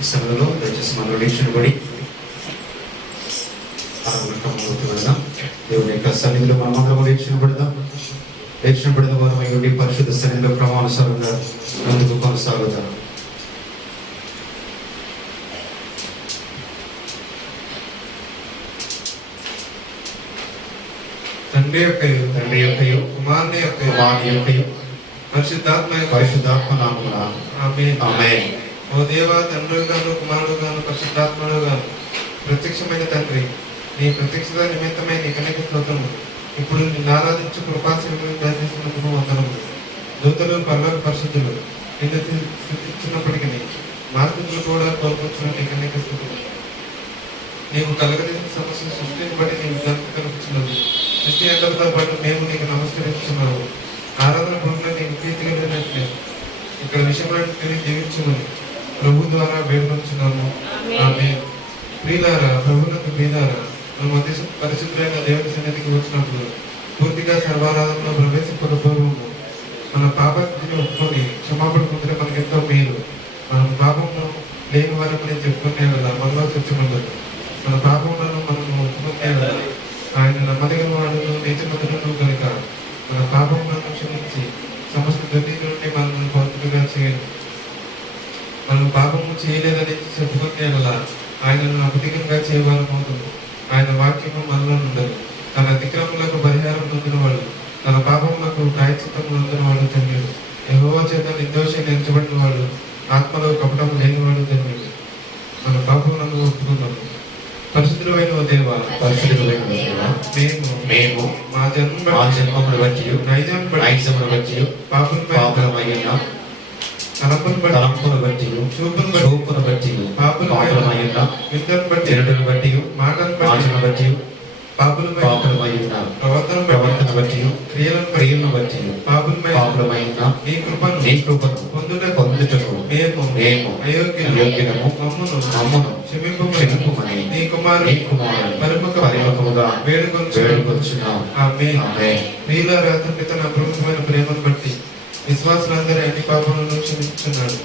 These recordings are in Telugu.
ఈ సమయంలో దయచేసి మనం వీక్షణపడి వెళ్దాం. దేవుని యొక్క సన్నిధిలో మనమందరం వీక్షణపడదాం. వారు మీ పరిశుద్ధ సన్నిధిలో క్రమానుసారంగా ముందుకు కొనసాగుతారు. తండ్రి యొక్కయు కుమారుని యొక్కయు పరిశుద్ధాత్మ నామమున ఆమేన్. ఓ దేవా, తండ్రి గాను కుమారుడు గాను పరిశుద్ధాత్ముడు గాను ప్రత్యక్షమైన తండ్రి, నీ ప్రత్యక్షత నిమిత్తమై నీకు అనేక స్తోత్రములు. ఇప్పుడు నిన్ను ఆరాధించు కృపాశీలను దయచేసినందుకు వందనములు. దూతలు పరలోక పరిశుద్ధులు నిన్ను స్థుతించినప్పటికీ మా స్థితులు కూడా కోల్పొచ్చిన నీకు అనేక స్థుతులు. నీవు కలగజేసిన సమస్య సృష్టిని బట్టి నీవు గనుక కనిపించినది. సృష్టి అందరితో పాటు మేము నీకు నమస్కరిస్తున్నాము. ఆరాధన బృందం నీకు ప్రీతి కలిగినట్లే ఇక్కడ విషయంలో జీవించమని ప్రభు ద్వారా వేడుకొంచున్నాము. ఆమేన్. ప్రియులారా, ప్రభువునకు ప్రియులారా, మన మధ్య పరిశుద్ధమైన దేవుని సన్నిధికి వచ్చినప్పుడు పూర్తిగా సర్వారాధనలో ప్రవేశపూర్వము మన పాపస్థితిని ఒప్పుకొని క్షమాపణ పొందితే మనకెంతో మేలు. మనం పాపము లేని వారని చెప్పుకునే కదా మనలో చర్చమండదు. మన పాపములను మనము ఒప్పుకునే కదా ఆయన నమ్మదగిన వాడును నీతిమంతుడును కనుక మన పాపములను క్షమించి సమస్త దుర్నీతి నుండి మనల్ని పవిత్రులుగా చేయండి. మనం పాపము చేయలేదని చెప్పుకునే కదా ఆయనను అధికంగా చేయవాలమవుతుంది. ఆయన వాక్యము మనలో ఉండదు. తన అతిక్రమములకు పరిహారం పొందినవాడు, తన పాపములకు ప్రాయశ్చిత్తం పొందినవాడు ధన్యుడు. యెహోవా చేత నిర్దోషి ఎంచబడిన వాడు, ఆత్మలో కపటం లేనివాడు ధన్యుడు. మన పాపములను ఒప్పుకున్నాము. పరిశుద్ధుడైన ఓ దేవా, పరిశుద్ధుడైన దేవా, మేము మా జన్మమును బట్టి నైజమును బట్టి పాపులమయ్యున్న తలంపును బట్టి చూపును బట్టి పాపులమయ్యున్న తిరుటను బట్టి మాటను బట్టి పాపులమయ్యున్న ప్రవర్తన బట్టి క్రియలను బట్టి పాపులమయ్యున్న నీ కృపను పొందుటకు మేము అయోగ్యులము మమ్మును క్షమింపుమని నీ కుమారుని పరిముఖముగా వేడుకొంచున్నాము. ఆమేన్. మీలో రాత్రి తన ప్రముఖమైన ప్రేమను బట్టి విశ్వాసులందరూ అన్ని పాపములను క్షమించున్నాడు.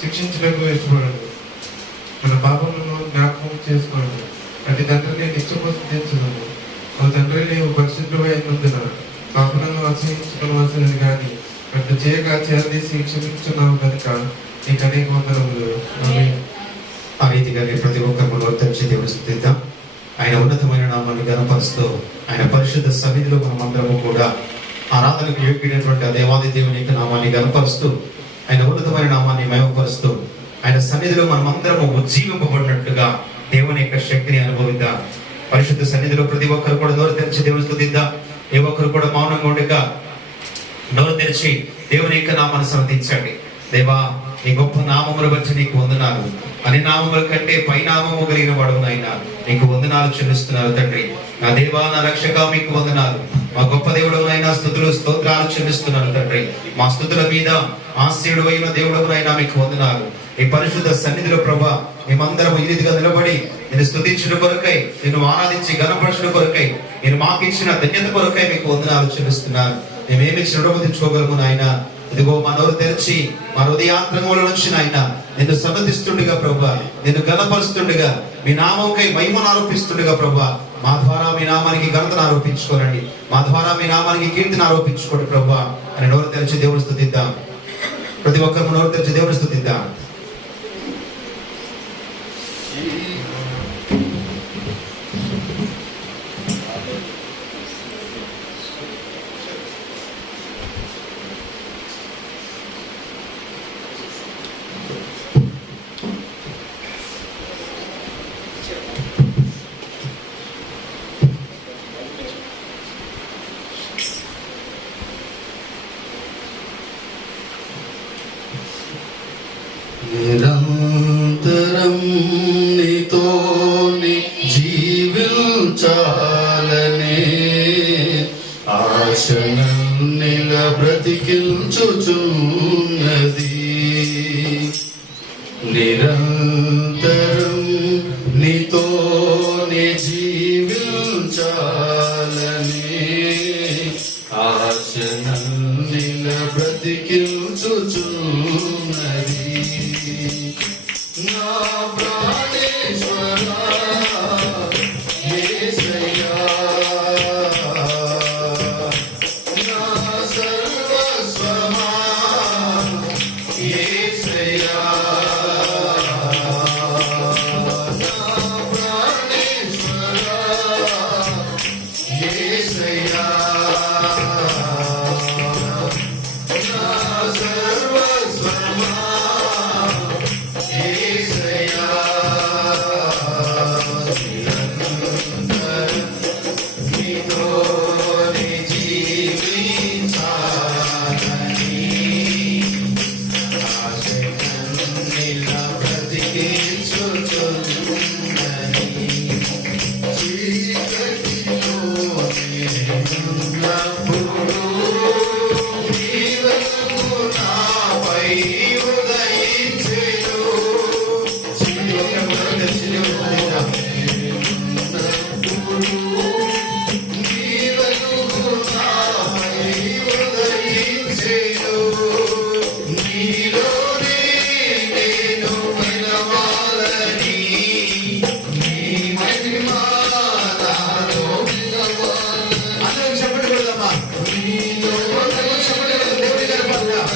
శిక్షించడానికి ఇష్టపడండి. మన పాపములను జ్ఞాపకం చేసుకోండి. అటు తండ్రిని నిత్యపోషించున్నాము. ఓ తండ్రి, నీవు పరిశుద్ధమైనందున పాపలను అసహించుకోవాల్సినది కానీ అటు చేయక చేరదీసి క్షమించున్నావు కనుక నీకు అనేక వందనములు. ఆమేన్. ఆ రీతిగా ప్రతి ఒక్కరు వర్తించి దేవుని స్తుతిద్దాం. ఆయన ఉన్నతమైన నామాన్ని గణపరుస్తూ ఆయన పరిశుద్ధ సన్నిధిలో మనమందరము కూడా ఆరాధనకు యోగ్యుడైనటువంటి ఆ దేవాది దేవుని యొక్క నామాన్ని గణపరుస్తూ ఆయన ఉన్నతమైన నామాన్ని మహిమపరుస్తూ ఆయన సన్నిధిలో మనమందరము ఉజ్జీవింపబడినట్లుగా దేవుని యొక్క శక్తిని అనుభవిద్దాం. పరిశుద్ధ సన్నిధిలో ప్రతి ఒక్కరు కూడా నోరు తెరిచి దేవుని స్తుతిద్దాం. ఏ ఒక్కరు కూడా మౌనంగా ఉండక నోరు తెరిచి దేవుని యొక్క నామాన్ని సమర్థించండి. దేవా, నీ గొప్ప నామమును బట్టి నీకు వందనాలు. అన్ని నామముల కంటే పై నామము కలిగిన వాడు నాయన, నీకు వందనాలు చెల్లిస్తున్నారు తండ్రి. నా దేవా, నా రక్షక, మీకు వందనాలు. మా గొప్ప దేవుడు అయినా స్తుతులు స్తోత్రాలు చెల్లిస్తున్నాను తండ్రి. మా స్తుతుల మీద ఆశ్రయుడు అయిన దేవుడు అయినా మీకు వందనాలు. ఈ పరిశుద్ధ సన్నిధిలో ప్రభా, మేమందరం ఈ రీతిగా నిలబడి నేను స్తుతించిన కొరకై, నేను ఆరాధించి గణపరచిన కొరకై, నేను మాకిచ్చిన ధన్యత కొరకై మీకు వందనాలు చెల్లిస్తున్నాను. మేమేమి రుణముదించుకోగలము నాయన. ఇదిగో మా నోరు తెరిచి మా హృదయాంతరముల నుంచి నాయన నిన్ను సన్నతిస్తుండగా ప్రభా, నిన్ను గణపరుస్తుండగా, మీ నామంకై మహిమను ఆరోపిస్తుండగా ప్రభా, మా ద్వారా మీ నామానికి ఘనతను ఆరోపించుకోనండి. మా ద్వారా మీ నామానికి కీర్తిని ఆరోపించుకోండి ప్రభా అని నోరు తెరిచి దేవుని స్తుతిద్దాం. ప్రతి ఒక్కరు నోరు తెరిచి దేవుని స్తుతిద్దాం. నిరంతరం నీతోని జీవించాలనే ఆశనన్నిల బ్రతికించుచున్నది. నిరంతరం నీతోని జీవించాలనే ఆశనన్నిల బ్రతికించుచున్నది. నా ప్రాణేశ్వరా యేసయ్యా, నా సర్వస్వమా యేసయ్యా, నా ప్రాణేశ్వరా యేసయ్యా, నా సర్వస్వమా యేసయ్యా.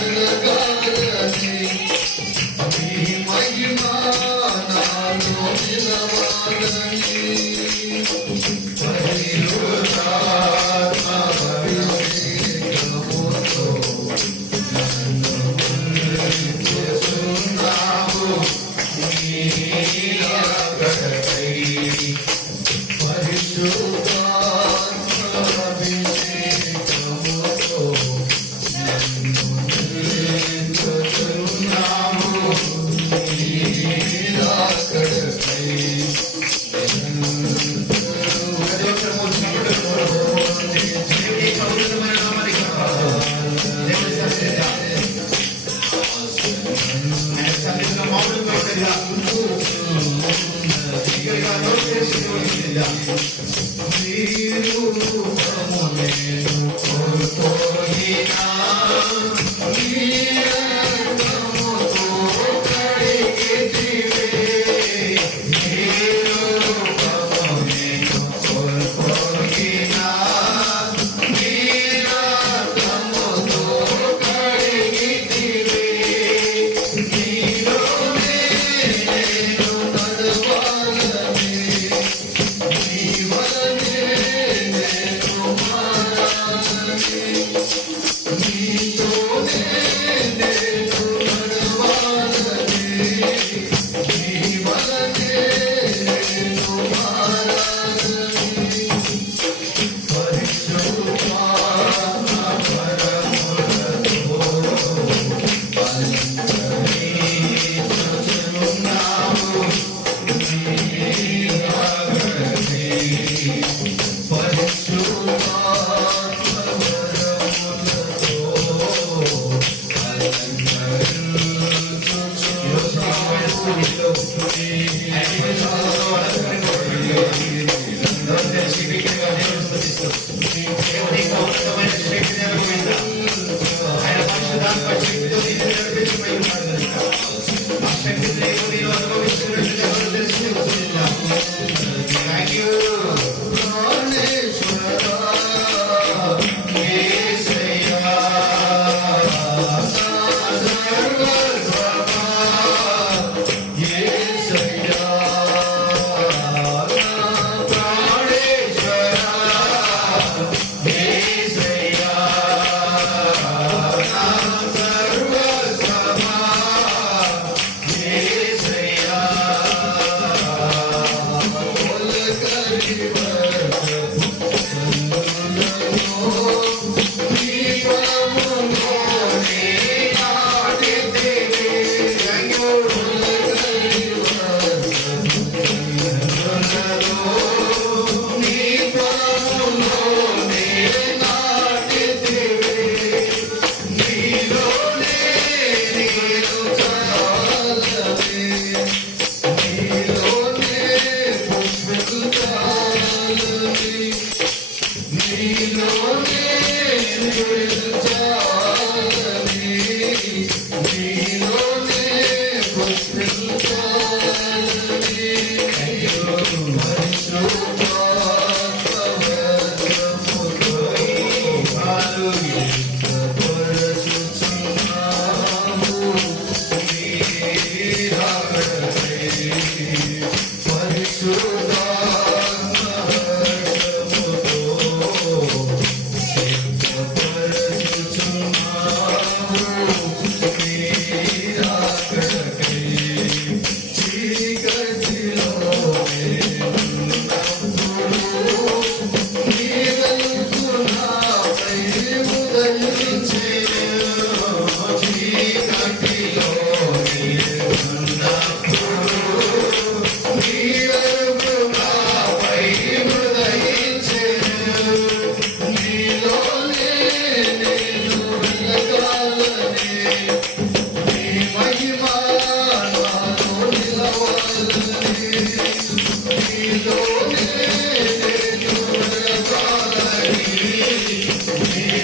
కలగాలని నీ మహిమ నాలో నిలవాలని పరిశుద్ధాత్మ నన్ను చేస్తున్నావు నీ రాకడకై పరిశుద్ధాత్మ అభిషేకముతో నన్ను నిలుపుతున్నావు నీ రాకడకై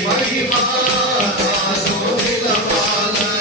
మహిమ నాలో నిలవాలని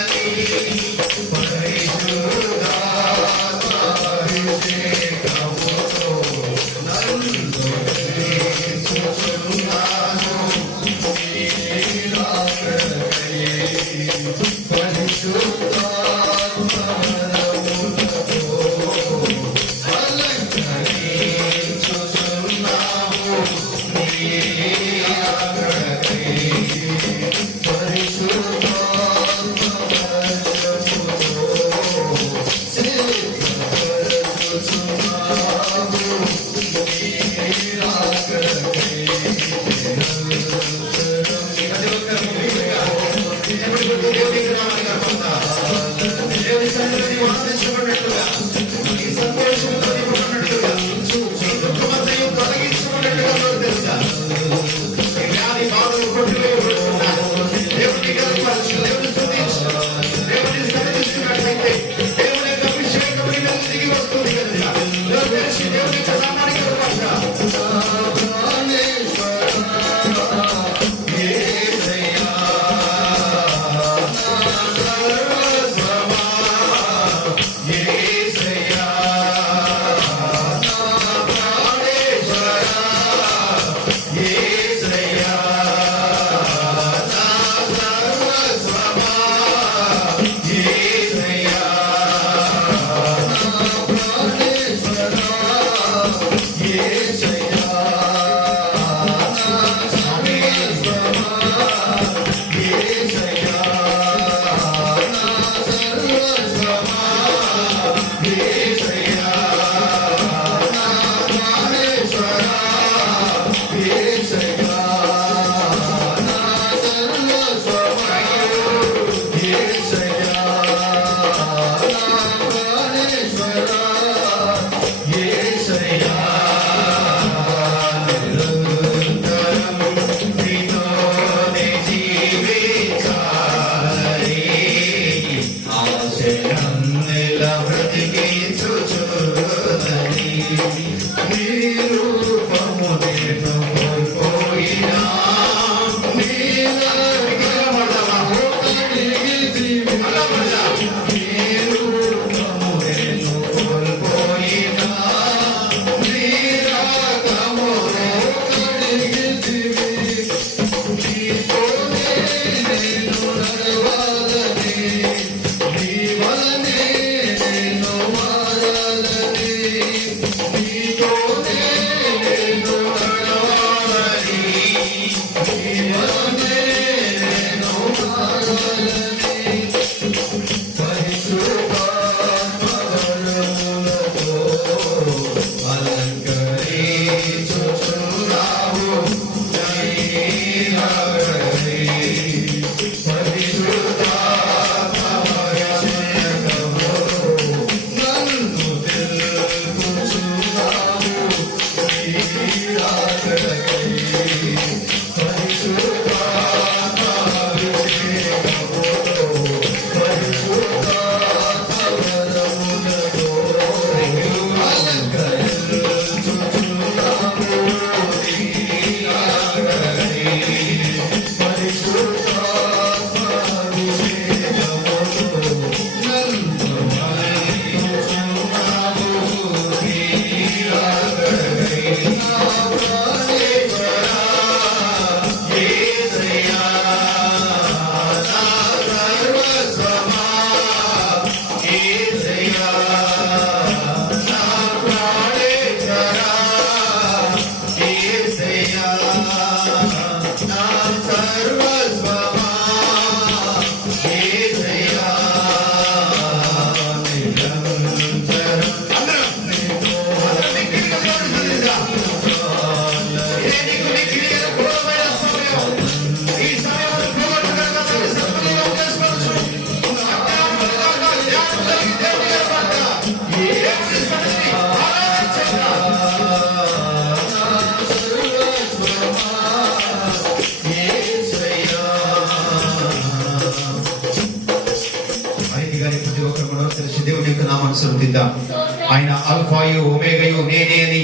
ఆయన అల్ఫాయు ఒమేగయు నేనే అని,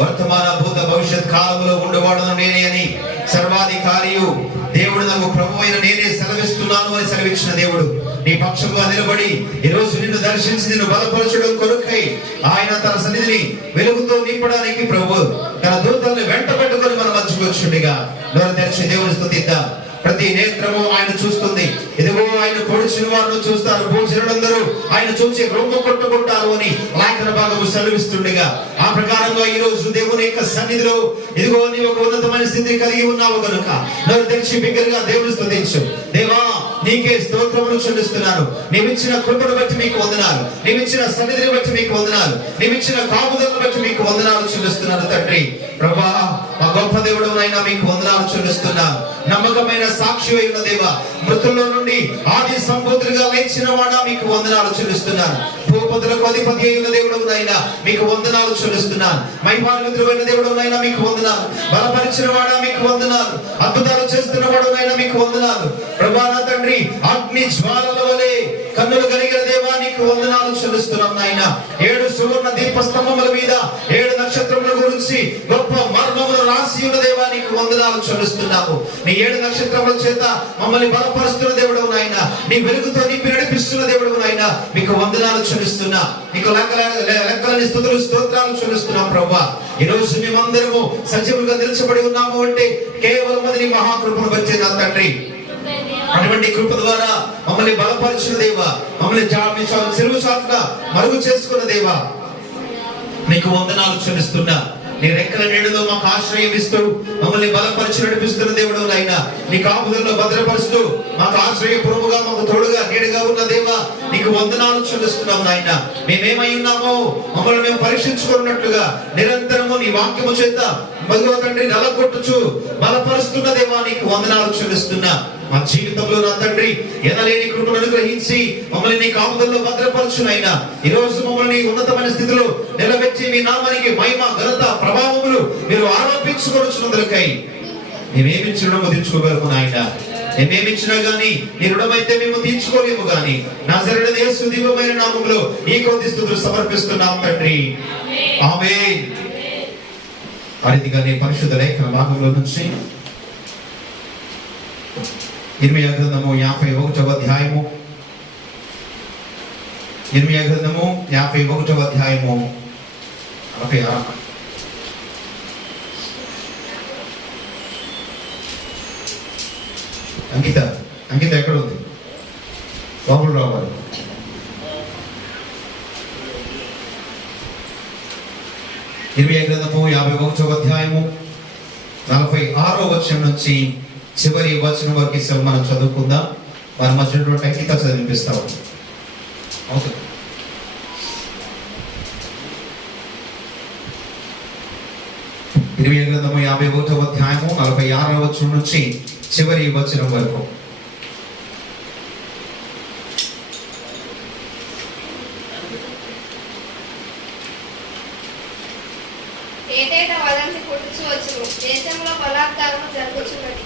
వర్తమాన భూత భవిష్యత్ కాలంలో ఉండవాడను నేనే అని, సర్వాధికారియు దేవుడు నాకు ప్రభువైన నేనే సెలవిస్తున్నాను అని సెలవిచ్చిన దేవుడు నీ పక్షంగా నిలబడి ఈ రోజు నిన్ను దర్శించి నిన్ను బలపరచడం కొరకై ఆయన తన సన్నిధిని వెలుగుతో నింపడానికి ప్రభు తన దూతలను వెంట పెట్టుకొని మనం మర్చిపోచుండిగా నోరు తెరిచి దేవుని స్తుతిద్దాం. ప్రతి నేత్రము ఆయన చూస్తుంది. ఇదిగో ఆయన పొడిచిన వారిని చూస్తారు, భూజనులందరూ ఆయన చూసి రొమ్ము కొట్టుకుంటారు అని లేఖన భాగము సెలవిస్తుండగా, ఆ ప్రకారంగా ఈ రోజు దేవుని యొక్క సన్నిధిలో ఇదిగో నీ ఒక ఉన్నతమైన స్థితిని కలిగి ఉన్నావు కనుక నన్ను తెరిచి బిగ్గరగా దేవుని స్తుతించు. దేవా నీకే స్తోత్రములు చెల్లిస్తున్నాను. నీవిచ్చిన కృపను బట్టి మీకు వందనాలు, నీవిచ్చిన సన్నిధిని బట్టి మీకు వందనాలు, నీవిచ్చిన కాపుదలను బట్టి మీకు వందనాలు చెల్లిస్తున్నాను తండ్రి. ప్రభువా మా గొప్ప దేవుడు అయినా మీకు వందనాలు చెల్లిస్తున్నాను. నమ్మకమైన సాక్షి అయిన దేవా, మృతుల్లో నుండి ఆది సంపూర్తిగా లేచిన వాడా మీకు వందనాలు చెల్లిస్తున్నాను. భూపతులకు అధిపతి అయిన దేవుడు అయినా మీకు వందనాలు చెల్లిస్తున్నాను. మహిమాన్వితుడైన దేవుడు అయినా మీకు వందనాలు. బలపరిచిన వాడా మీకు వందనాలు. అద్భుతాలు చేస్తున్న వాడు అయినా మీకు వందనాలు. ప్రభువా నా తండ్రి, అగ్ని జ్వాలల వలె కన్నులు కలిగిన దేవా నీకు వందనాలు చెల్లిస్తున్నాం నాయన. 7 సువర్ణ దీపస్తంభముల మీద 7 నక్షత్రముల గురించి గొప్ప మర్మములు రాసి ఉన్న దేవా నీకు వందనాలు చెల్లిస్తున్నాము. నీ 7 నక్షత్రముల చేత మమ్మల్ని బలపరుస్తున్న దేవుడు నాయన, నీ వెలుగుతో నింపి నడిపిస్తున్న దేవుడు నాయన మీకు వందనాలు చెల్లిస్తున్నా. నీకు లెక్కలని స్తుతులు స్తోత్రాలు చెల్లిస్తున్నాం ప్రభువా. ఈ రోజు మేమందరము సజీవులుగా నిలిచబడి ఉన్నాము అంటే కేవలం అది నీ మహాకృపను బట్టి నా తండ్రి. అటువంటి కృప ద్వారా మమ్మల్ని బలపరిచిన దేవా, మమ్మల్ని చెరువు చాటున మరుగు చేసుకున్న దేవా నీకు వందనాలు చెల్లిస్తున్నా. నీ రెక్కల నీడలో మాకు ఆశ్రయం ఇస్తూ మమ్మల్ని బలపరిచి నడిపిస్తున్న దేవుడు నాయన, నీ కాపుదలలో భద్రపరుస్తూ మాకు ఆశ్రయపురముగా మాకు తోడుగా నీడగా ఉన్న దేవా నీకు వందనాలు చెల్లిస్తున్నాం నాయన. మేమేమై ఉన్నామో మమ్మల్ని మేము పరీక్షించుకున్నట్లుగా నిరంతరము నీ వాక్యము చేత భగవ తండ్రి నలగొట్టుచు బలపరుస్తున్న దేవా నీకు వందనాలు చెల్లిస్తున్నా. మా జీవితంలో నా తండ్రి ఎనలేని కృపను అనుగ్రహించి మమ్మల్ని నీ కాపుదల్లో భద్రపరచునైనా ఈ రోజు మమ్మల్ని ఉన్నతమైన స్థితిలో నిలబెట్టి మీ నామానికి మహిమ ఘనత ప్రభావములు మీరు ఆరోపించుకొనుచున్నందుకై మేమేమిచ్చినమో తీర్చుకోగలము నాయన. మేమేమిచ్చినా గానీ నీ రుణమైతే మేము తీర్చుకోలేము గానీ నజరేయుడైన యేసు దివ్యమైన నామములో ఈ కొద్ది స్తుతులు సమర్పిస్తున్నాం తండ్రి. ఆమేన్. ఆ రీతిగా నీ పరిశుద్ధ లేఖన భాగంలో నుంచి ఇర్మియా గ్రంథము 51వ అధ్యాయము 46 అంకిత ఎక్కడ ఉంది? బాబులు రావాలి. ఇర్మియా గ్రంథము 51వ అధ్యాయము 46వ వచనం నుంచి చివరి వచనం వరకు మనం చదువుకుందాం. మన మధ్యలో అంకిత చదివిపిస్తాం. ఓకే. ఇర్మియా గ్రంథము 51వ అధ్యాయము 46వ వచనం నుంచి చివరి వచనం వరకు. ఏటేటా వదంతి పుట్టుచు వచ్చును, దేశంలో బలాత్కారము జరుగుచున్నది,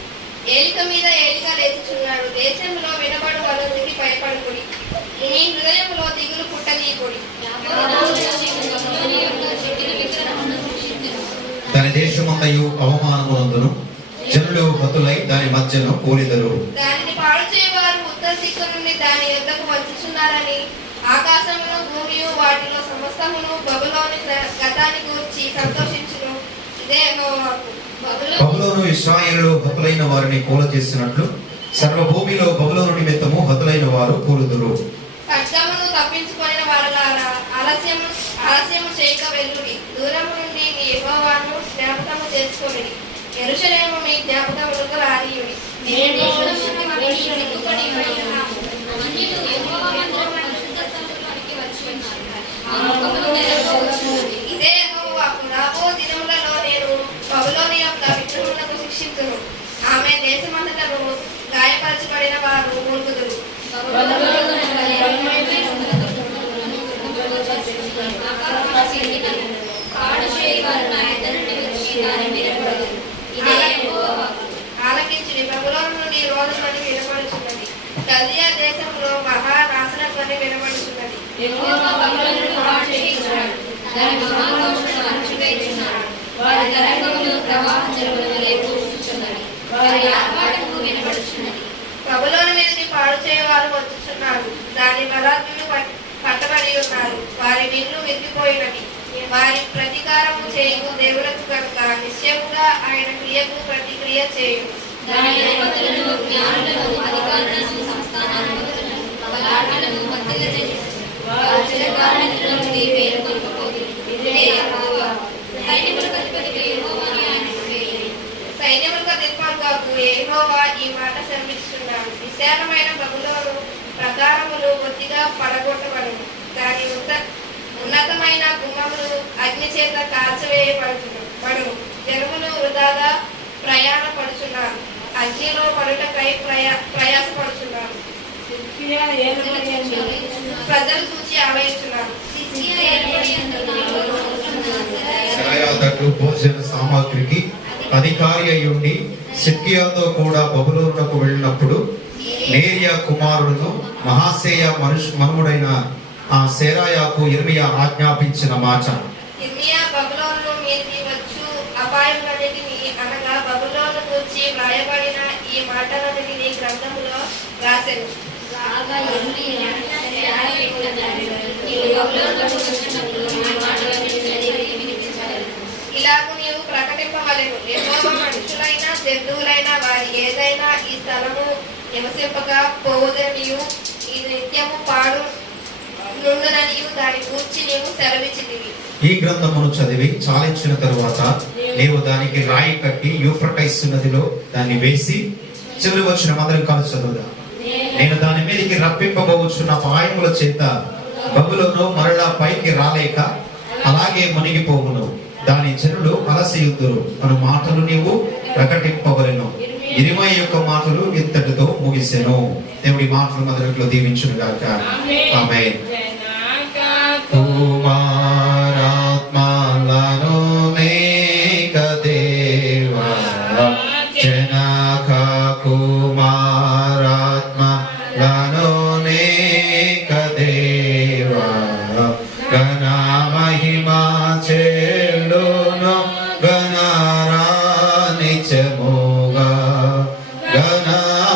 ఏలిక మీద ఏలిక లేచుచున్నాడు. దేశంలో వినబడు వదంతికి భయపడుకుడి, మీ హృదయంలో దిగులు పుట్టనీయకుడి. దాని దేశమంతయు అవమానమునందును జనులు హతులై దాని మధ్యను కూలిదరు. దానిని పాడు చేయవారు ఉత్తర దిక్కు నుండి దాని యొద్దకు వచ్చుచున్నారని ఆకాశమును భూమియు వాటిలో సమస్తమును బబులోని గతాన్ని గూర్చి సంతోషించును. ఇదే యెహోవాకు. బబులోను ఇశ్రాయేలులో హతులైన వారిని కూల చేసినట్లు సర్వభూమిలో బబులోను నిమిత్తము హతులైన వారు కూలుదురు. ఖడ్గమును తప్పించుకొనిన వారలారా, ఆలస్యము చేయక వెళ్ళుడి. దూరము నుండి మీ యెహోవాను జ్ఞాపకము చేసుకొనిడి, యెరూషలేము మీ జ్ఞాపకములకు రానీయుడి. ఇదే యెహోవాకు. రాబో దినములలో నేను బబులోను యొక్క విగ్రహములకు శిక్షించును. ఆమె దేశమంతటను గాయపరచబడిన వారు మూలుగుదురు. ఆలకించుడి, బబులోను నుండి రోదధ్వని వినబడుచున్నది, కల్దీయ దేశంలో మహానాశన ధ్వని వినబడుచున్నది. బబులోను మీదకి పాడు చేయవారు వచ్చుచున్నారు, దాని బలాత్ములు పట్టబడి ఉన్నారు. వారి విల్లు విరిగిపోయినవి, వారి ప్రతీకారము చేయు దేవులకు కనుక నిశ్చయముగా ఆయన క్రియకు ప్రతిక్రియ చేయు. దాని అధిపతులను, జ్ఞానులను, అధికారులను, సంస్థానాధిపతులను, బలాఢ్యులను వర్ధిల్లజేయును. వారు చిరకాలముల నుండి పేరు కొనుక్కోదు. ఇదే యెహోవా. సైన్యములకు అధిపతికి యెహోవా అని ఆయన పేరు. సైన్యములకు అధిపతికి యెహోవా ఈ మాట సెలవిస్తున్నాడు. విశాలమైన బబులోను ప్రకారములు కొద్దిగా పడగొట్టబడును. దాని ఉన్నతమైన గుమ్మములు అగ్ని చేత కాల్చివేయబడును. జనములు వృధాగా ప్రయాణపడుచున్నారు. అగ్నిలో పడుటకై ప్రయాసపడుచున్నారు. ప్రజలు చూచి ఆలయించున్నారు. సెరాయా తట్టు భోజన సామాగ్రికి అధికారి అయ్యుండి సిద్కియాతో కూడా బబులోనునకు వెళ్ళినప్పుడు నేరియా కుమారుడును మహాసేయ మనుముడైన ఆ సెరాయాకు ఇర్మియా ఆజ్ఞాపించిన మాట. ఇర్మియా బబులోను మీదికి వచ్చు అపాయములన్నిటిని అనగా బబులోను గూర్చి వ్రాయబడిన ఈ మాటలన్నిటిని గ్రంథములో రాసెను. ఇలాగు నీవు ప్రకటింపవలెను. యెహోవా మనుషులైన జంతువులైన వారి ఏదైనా ఈ స్థలము నివసింపక పోవుదనియు ఈ నిత్యము పాడు నుండుననియు దాని గూర్చి నీవు సెలవిచ్చితివి. ఈ గ్రంథమును చదివి చాలించిన తరువాత నీవు దానికి రాయి కట్టి యూఫ్రటైస్ నదిలో దాన్ని వేసి చివరి వచ్చిన మందరం కాదు చదువుదా. నేను దాని మీదకి రప్పింపబోచున్న పాయముల చేత బబులోను మరలా పైకి రాలేక అలాగే మునిగిపోవును. దాని జనులు అలసియుద్దురు అను మాటలు నీవు ప్రకటింపవలెను. ఇరిమై యొక్క మాటలు ఇంతటితో ముగిసెను. దేవుడి మాటలు మొదట్లో దీవించును గాక. ఆమేన్. కుమారాత్మలను మేక దేవా జనక కుమారాత్మలను నేక దేవా గణ మహిమా చెల్లును గణరా నిత్యముగా గణ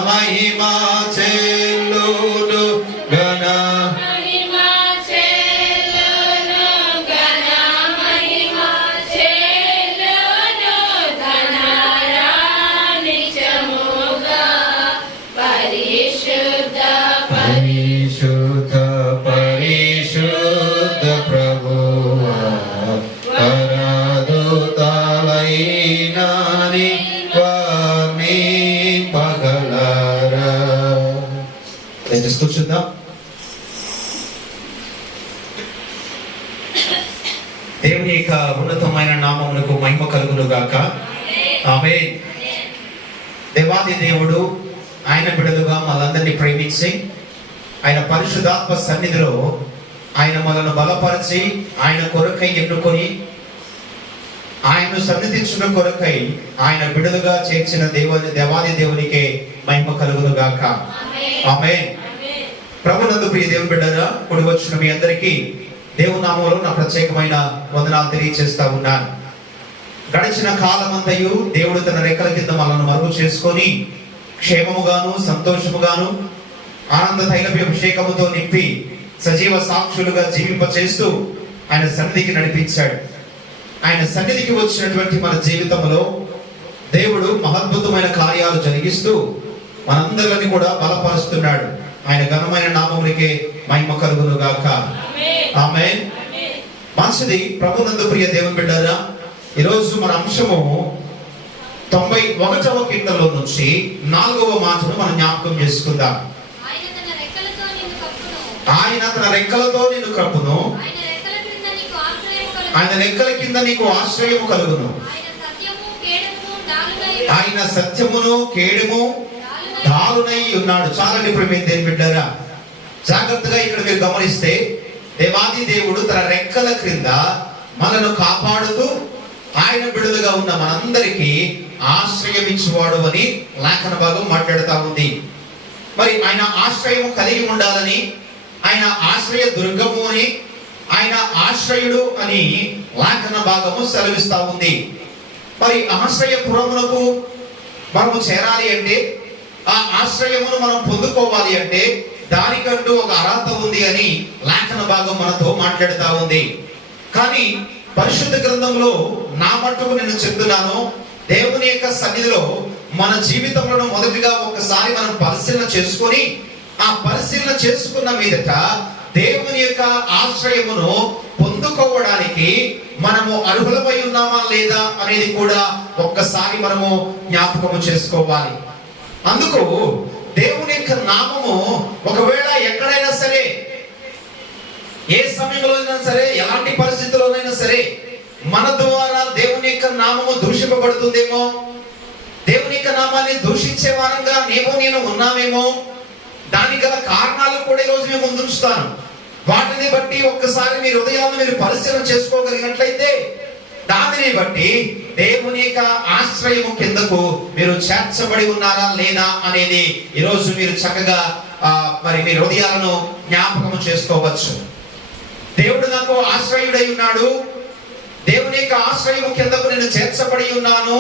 మహిమా చెల్లును గణ పరిశుద్ధ పరిశుద్ధ ప్రభువా పరదూతలైనాని వారిని పగలరా. దయచేసి కూర్చుందాం. దేవుని యొక్క ఉన్నతమైన నామమునకు మహిమ కలుగును గాక. ఆమేన్. దేవాది దేవుడు ఆయన బిడ్డలుగా మనందరినీ ప్రేమించి ఆయన పరిశుద్ధాత్మ సన్నిధిలో ఆయన మనల్ని బలపరిచి ఆయన కొరకై ఎన్నుకొని ఆయన్ను సన్నిధించిన కొరకై ఆయన బిడ్డలుగా చేర్చిన దేవాది దేవునికే మహిమ కలుగును గాక. ఆమేన్. ప్రభునందు ప్రియ దేవుని బిడ్డరా కూడి వచ్చిన మీ అందరికీ దేవుని నామములో నా ప్రత్యేకమైన వందనాలు తెలియజేస్తా ఉన్నాను. గడిచిన కాలమంతయు దేవుడు తన రెక్కల కింద మనల్ని మరుగు చేసుకొని క్షేమముగాను సంతోషముగాను ఆనంద తైలభిషేకముతో నింపి సజీవ సాక్షులుగా జీవింపచేస్తూ ఆయన సన్నిధికి నడిపించాడు. ఆయన సన్నిధికి వచ్చినటువంటి మన జీవితంలో దేవుడు మహద్భుతమైన కార్యాలు జరిగిస్తూ మనందరిని కూడా బలపరుస్తున్నాడు. ఆయన ఘనమైన నామమునికే మహిమ కలుగును గాక. ఆమేన్. మంచిది. ప్రభునందు ప్రియ దేవుని బిడ్డరా, ఈరోజు మన అంశము 91వ కీర్తనలో నుంచి 4వ మాటను మనం జ్ఞాపకం చేసుకుందాం. ఆయన తన రెక్కలతో నిన్ను కప్పును, ఆయన రెక్కల కింద నీకు ఆశ్రయము కలుగును. ఆయన సత్యమును కేడుము డాలునై ఉన్నాడు. చాలండి ఇప్పుడు మీరు దేని బిడ్డారా, జాగ్రత్తగా ఇక్కడ మీరు గమనిస్తే దేవాది దేవుడు తన రెక్కల క్రింద మనను కాపాడుతూ ఆయన బిడ్డలుగా ఉన్న మనందరికీ ఆశ్రయం ఇచ్చేవాడు అని లేఖన భాగం మాట్లాడుతూ ఉంది. మరి ఆయన ఆశ్రయం కలిగి ఉండాలని, ఆయన ఆశ్రయ దుర్గము అని, ఆయన ఆశ్రయుడు అని లేఖన భాగము సెలవిస్తా ఉంది. మరి ఆశ్రయపురమునకు మనము చేరాలి అంటే, ఆ ఆశ్రయమును మనం పొందుకోవాలి అంటే దానికంటూ ఒక అర్హత ఉంది అని లేఖన భాగం మనతో మాట్లాడుతూ ఉంది. కానీ పరిశుద్ధ గ్రంథంలో నా మట్టుకు నేను చెప్తున్నాను, దేవుని యొక్క సన్నిధిలో మన జీవితంలో మొదటిగా ఒకసారి మనం పరిశీలన చేసుకొని, ఆ పరిశీలన చేసుకున్న మీదట దేవుని యొక్క ఆశ్రయమును పొందుకోవడానికి మనము అర్హులమై ఉన్నామా లేదా అనేది కూడా ఒక్కసారి మనము జ్ఞాపకము చేసుకోవాలి. అందుకు దేవుని యొక్క నామము ఒకవేళ ఎక్కడైనా సరే, ఏ సమయంలో అయినా సరే, ఎలాంటి పరిస్థితుల్లోనైనా సరే మన ద్వారా దేవుని యొక్క నామము దూషింపబడుతుందేమో, దేవుని యొక్క నామాన్ని దూషించే వారంగా నేను ఉన్నామేమో, దానికి గల కారణాలు కూడా ఈరోజు మేము ముందుంచుతాను. వాటిని బట్టి ఒక్కసారి మీ హృదయాలను మీరు పరిశీలన చేసుకోగలిగినట్లయితే దానిని బట్టి దేవుని యొక్క ఆశ్రయము కిందకు మీరు చేర్చబడి ఉన్నారా లేదా అనేది ఈరోజు మీరు చక్కగా మరి మీ హృదయాలను జ్ఞాపకము చేసుకోవచ్చు. దేవుడు నాకు ఆశ్రయుడై ఉన్నాడు, దేవుని యొక్క ఆశ్రయము కిందకు నేను చేర్చబడి ఉన్నాను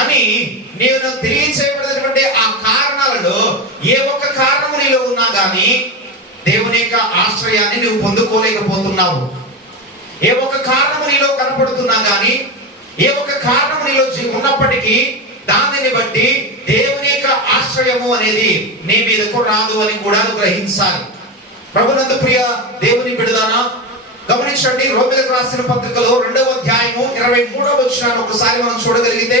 అని నేను తెలియచేయబడినటువంటి ఆ కారణాలలో ఏ ఒక్క కారణము నీలో ఉన్నా గానీ దేవుని యొక్క ఆశ్రయాన్ని నువ్వు పొందుకోలేకపోతున్నావు. ఏ ఒక్క కారణము నీలో కనపడుతున్నా గానీ, ఏ ఒక్క కారణము నీలో ఉన్నప్పటికీ దానిని బట్టి దేవుని యొక్క ఆశ్రయము అనేది నీ మీదకు రాదు అని కూడా గ్రహించాలి. ప్రభునందు ప్రియ దేవుని బిడ్డలారా, గమనించండి. రోమీయులకు రాసిన పత్రికలో 2వ అధ్యాయము 23వ వచనాన్ని ఒకసారి మనం చూడగలిగితే,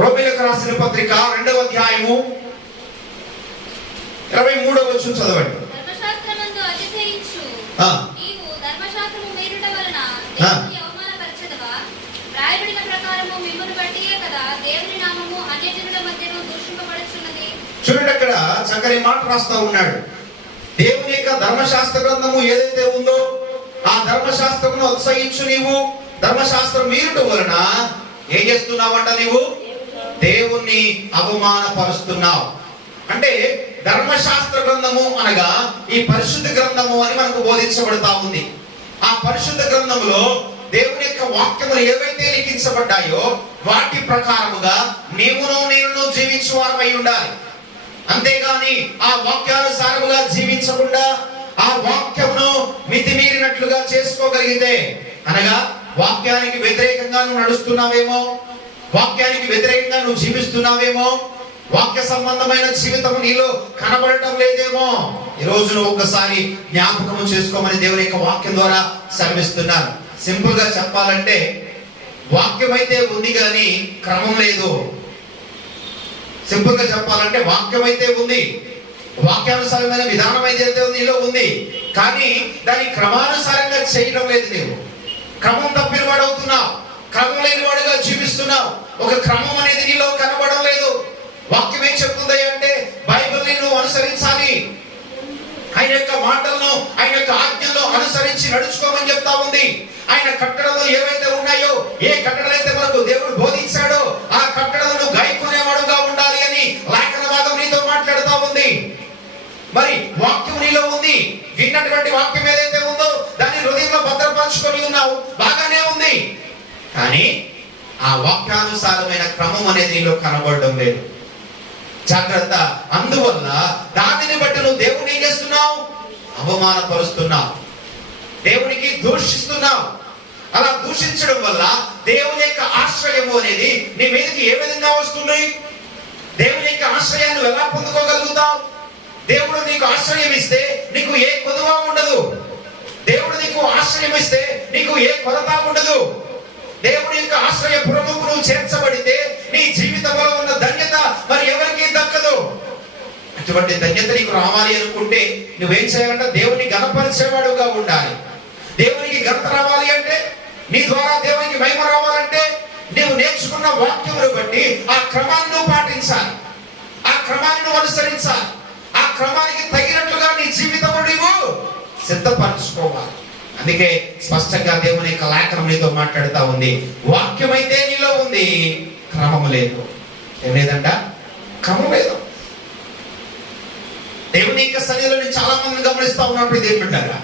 రోమీయులకు రాసిన పత్రిక 2వ అధ్యాయము 23వ వచనం చదవండి. ధర్మశాస్త్రమందు అతిశయించు నీవు ధర్మశాస్త్రము మీరుట వలన దేవుని అవమానపరచెదవా? రాయబడిన ప్రకారము మిమ్మును బట్టియే కదా దేవుని నామము అన్యజనుల మధ్యను దూషింపబడుచున్నది. చూడండి, అక్కడ చక్కని మాట రాస్తా ఉన్నాడు. దేవుని యొక్క ధర్మశాస్త్ర గ్రంథము ఏదైతే ఉందో ఆ ధర్మశాస్త్రమును ఉత్సహించు నీవు ధర్మశాస్త్రం మీరుట వలన ఏం చేస్తున్నావంట? నీవు దేవుణ్ణి అవమానపరుస్తున్నావు. అంటే ధర్మశాస్త్ర గ్రంథము అనగా ఈ పరిశుద్ధ గ్రంథము అని మనకు బోధించబడతా ఉంది. ఆ పరిశుద్ధ గ్రంథములో దేవుని యొక్క వాక్యములు ఏవైతే లిఖించబడ్డాయో వాటి ప్రకారముగా నేను జీవించు వారమై ఉండాలి. అంతేగాని ఆ వాక్యానుసారముగా జీవించకుండా ఆ వాక్యమును మితిమీరినట్లుగా చేసుకోగలిగితే, అనగా వాక్యానికి వ్యతిరేకంగా నువ్వు నడుస్తున్నావేమో, వాక్యానికి వ్యతిరేకంగా నువ్వు జీవిస్తున్నావేమో, వాక్య సంబంధమైన జీవితము నీలో కనబడటం లేదేమో, ఈ రోజు నువ్వు ఒక్కసారి జ్ఞాపకము చేసుకోమని దేవుని యొక్క వాక్యం ద్వారా శ్రమిస్తున్నాను. సింపుల్ గా చెప్పాలంటే వాక్యం అయితే ఉంది కానీ క్రమం లేదు. సింపుల్ గా చెప్పాలంటే వాక్యం అయితే ఉంది, వాక్యానుసారమైన విధానం అయితే నీలో ఉంది, కానీ దాని క్రమానుసారంగా చేయడం లేదు. నీవు క్రమం తప్పిన వాడు అవుతున్నావు, క్రమం లేని వాడుగా జీవిస్తున్నావు. ఒక క్రమం అనేది నీలో కనబడడం లేదు. వాక్యం ఏం చెప్తుంది అంటే బైబిల్ని నువ్వు అనుసరించాలి, ఆయన యొక్క మాటలను, ఆయన యొక్క ఆజ్ఞలను అనుసరించి నడుచుకోమని చెప్తా ఉంది. ఆయన కట్టడలు ఏవైతే ఉన్నాయో, ఏ కట్టడలైతే మనకు దేవుడు బోధించాడో ఆ కట్టడలను గాయకునేవాడుగా ఉండాలి అని లేఖన భాగం నీతో మాట్లాడుతూ ఉంది. మరి వాక్యం నీలో ఉంది, విన్నటువంటి వాక్యం ఏదైతే ఉందో దాన్ని హృదయంలో భద్రపరుచుకొని ఉన్నావు, బాగానే ఉంది. కానీ ఆ వాక్యానుసారమైన క్రమం అనేది నీలో కనబడడం లేదు. జాగ్రత్త. అందువల్ల దానిని బట్టి నువ్వు దేవుని ఏం చేస్తున్నావు? అవమానపరుస్తున్నావు, దేవునికి దూషిస్తున్నావు. అలా దూషించడం వల్ల దేవుని యొక్క ఆశ్రయము అనేది నీ మీదకి ఏ విధంగా వస్తుంది? దేవుని యొక్క ఆశ్రయాన్ని ఎలా పొందుకోగలుగుతావు? దేవుడు నీకు ఆశ్రయం ఇస్తే నీకు ఏ కొదువ ఉండదు. దేవుడు నీకు ఆశ్రయం ఇస్తే నీకు ఏ కొరత ఉండదు. దేవుని యొక్క ఆశ్రయపురముకు నువ్వు చేర్చబడితే నీ జీవితంలో ఉన్న ధన్యత మరి ఎవరికి దక్కదు. అటువంటి ధన్యత నీకు రావాలి అనుకుంటే నువ్వేం చేయాలంటే దేవుని ఘనపరిచేవాడుగా ఉండాలి. దేవునికి ఘనత రావాలి అంటే, నీ ద్వారా దేవునికి మహిమ రావాలంటే నీవు నేర్చుకున్న వాక్యమును బట్టి ఆ క్రమాన్ని నువ్వు పాటించాలి, ఆ క్రమాన్ని నువ్వు అనుసరించాలి, ఆ క్రమానికి తగినట్లుగా నీ జీవితము నీవు సిద్ధపరచుకోవాలి. అందుకే స్పష్టంగా దేవుని యొక్క లేఖనం నీతో మాట్లాడుతూ ఉంది. వాక్యం అయితే నీలో ఉంది, క్రమం లేదు. ఏం లేదంట? క్రమం లేదు. దేవుని యొక్క సన్నిధిలో నేను చాలా మందిని గమనిస్తా ఉన్నప్పుడు ఇది ఏమిటంటారా,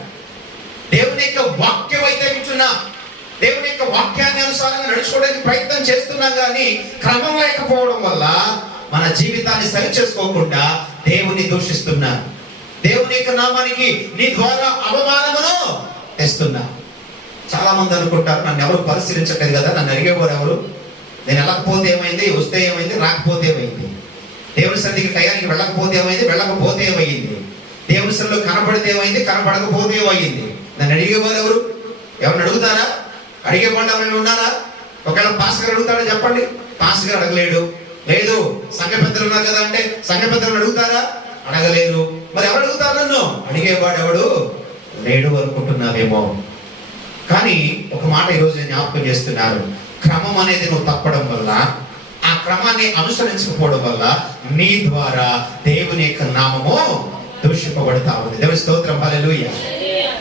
దేవుని యొక్క వాక్యం అయితే వింటున్నా, దేవుని యొక్క వాక్యాన్ని అనుసారంగా నడుచుకోవడానికి ప్రయత్నం చేస్తున్నాం, కానీ క్రమం లేకపోవడం వల్ల మన జీవితాన్ని సరి చేసుకోకుండా దేవుని దూషిస్తున్నా, దేవుని యొక్క నామానికి నీ ద్వారా అవమానమును తెస్తున్నా. చాలా మంది అనుకుంటారు నన్ను ఎవరు పరిశీలించలేదు కదా, నన్ను అడిగేవారు ఎవరు, నేను వెళ్ళకపోతే ఏమైంది, వస్తే ఏమైంది, రాకపోతే ఏమైంది, దేవుని సన్నిధికి టయానికి వెళ్ళకపోతే ఏమైంది, వెళ్ళకపోతే ఏమైంది, దేవుని సన్నిధిలో కనపడితే ఏమైంది, కనపడకపోతే ఏమైంది. నన్ను అడిగేవారు ఎవరు? ఎవరిని అడుగుతారా? అడిగేవాళ్ళు ఎవరైనా ఉన్నారా? ఒకవేళ పాస్ గారు అడుగుతారా చెప్పండి? పాస్ గారు అడగలేడు. లేదు సంఘ పెద్దలు ఉన్నారు కదా అంటే సంఘ పెద్దలను అడుగుతారా? అడగలేరు. మరి ఎవరు అడుగుతారు నన్ను? అడిగేవాడు ఎవడు లేడు అనుకుంటున్నావేమో. కానీ ఒక మాట ఈరోజు నేను జ్ఞాపకం చేస్తున్నాను. క్రమం అనేది నువ్వు తప్పడం వల్ల, ఆ క్రమాన్ని అనుసరించకపోవడం వల్ల నీ ద్వారా దేవుని యొక్క నామము దూషింపబడతా ఉంది. దేవుని స్తోత్రం, హల్లెలూయా.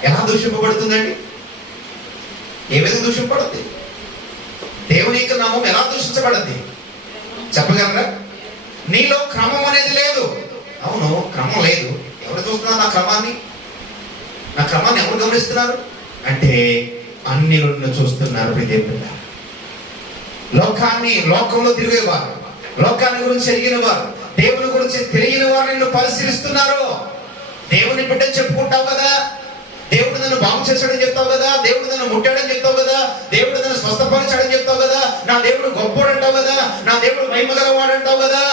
ఎలా దూషింపబడుతుందండి? ఏ విధంగా దూషింపబడుతుంది? దేవుని యొక్క నామం ఎలా దూషించబడద్ది చెప్పగలరా? నీలో క్రమం అనేది లేదు. అవును, క్రమం లేదు. ఎవరు చూస్తున్నారు నా క్రమాన్ని? నా క్రమాన్ని ఎవరు గమనిస్తున్నారు అంటే అన్యులను చూస్తున్నారు. ప్రియదేవుడా, లోకంలో తిరిగేవారు, లోకాన్ని గురించి ఎరిగిన వారు, దేవుని గురించి తెలియని వారు నిన్ను పరిశీలిస్తున్నారు. దేవుని బిడ్డని చెప్పుకుంటావు కదా, దేవుడు నన్ను బాగు చేశాడని చెప్తావు కదా, దేవుడు నన్ను ముట్టాడని చెప్తావు కదా, దేవుడు నన్ను స్వస్థపరిచాడని చెప్తావు కదా, నా దేవుడు గొప్పోడు అంటావు కదా, నా దేవుడు మహిమగలవాడు అంటావు కదా.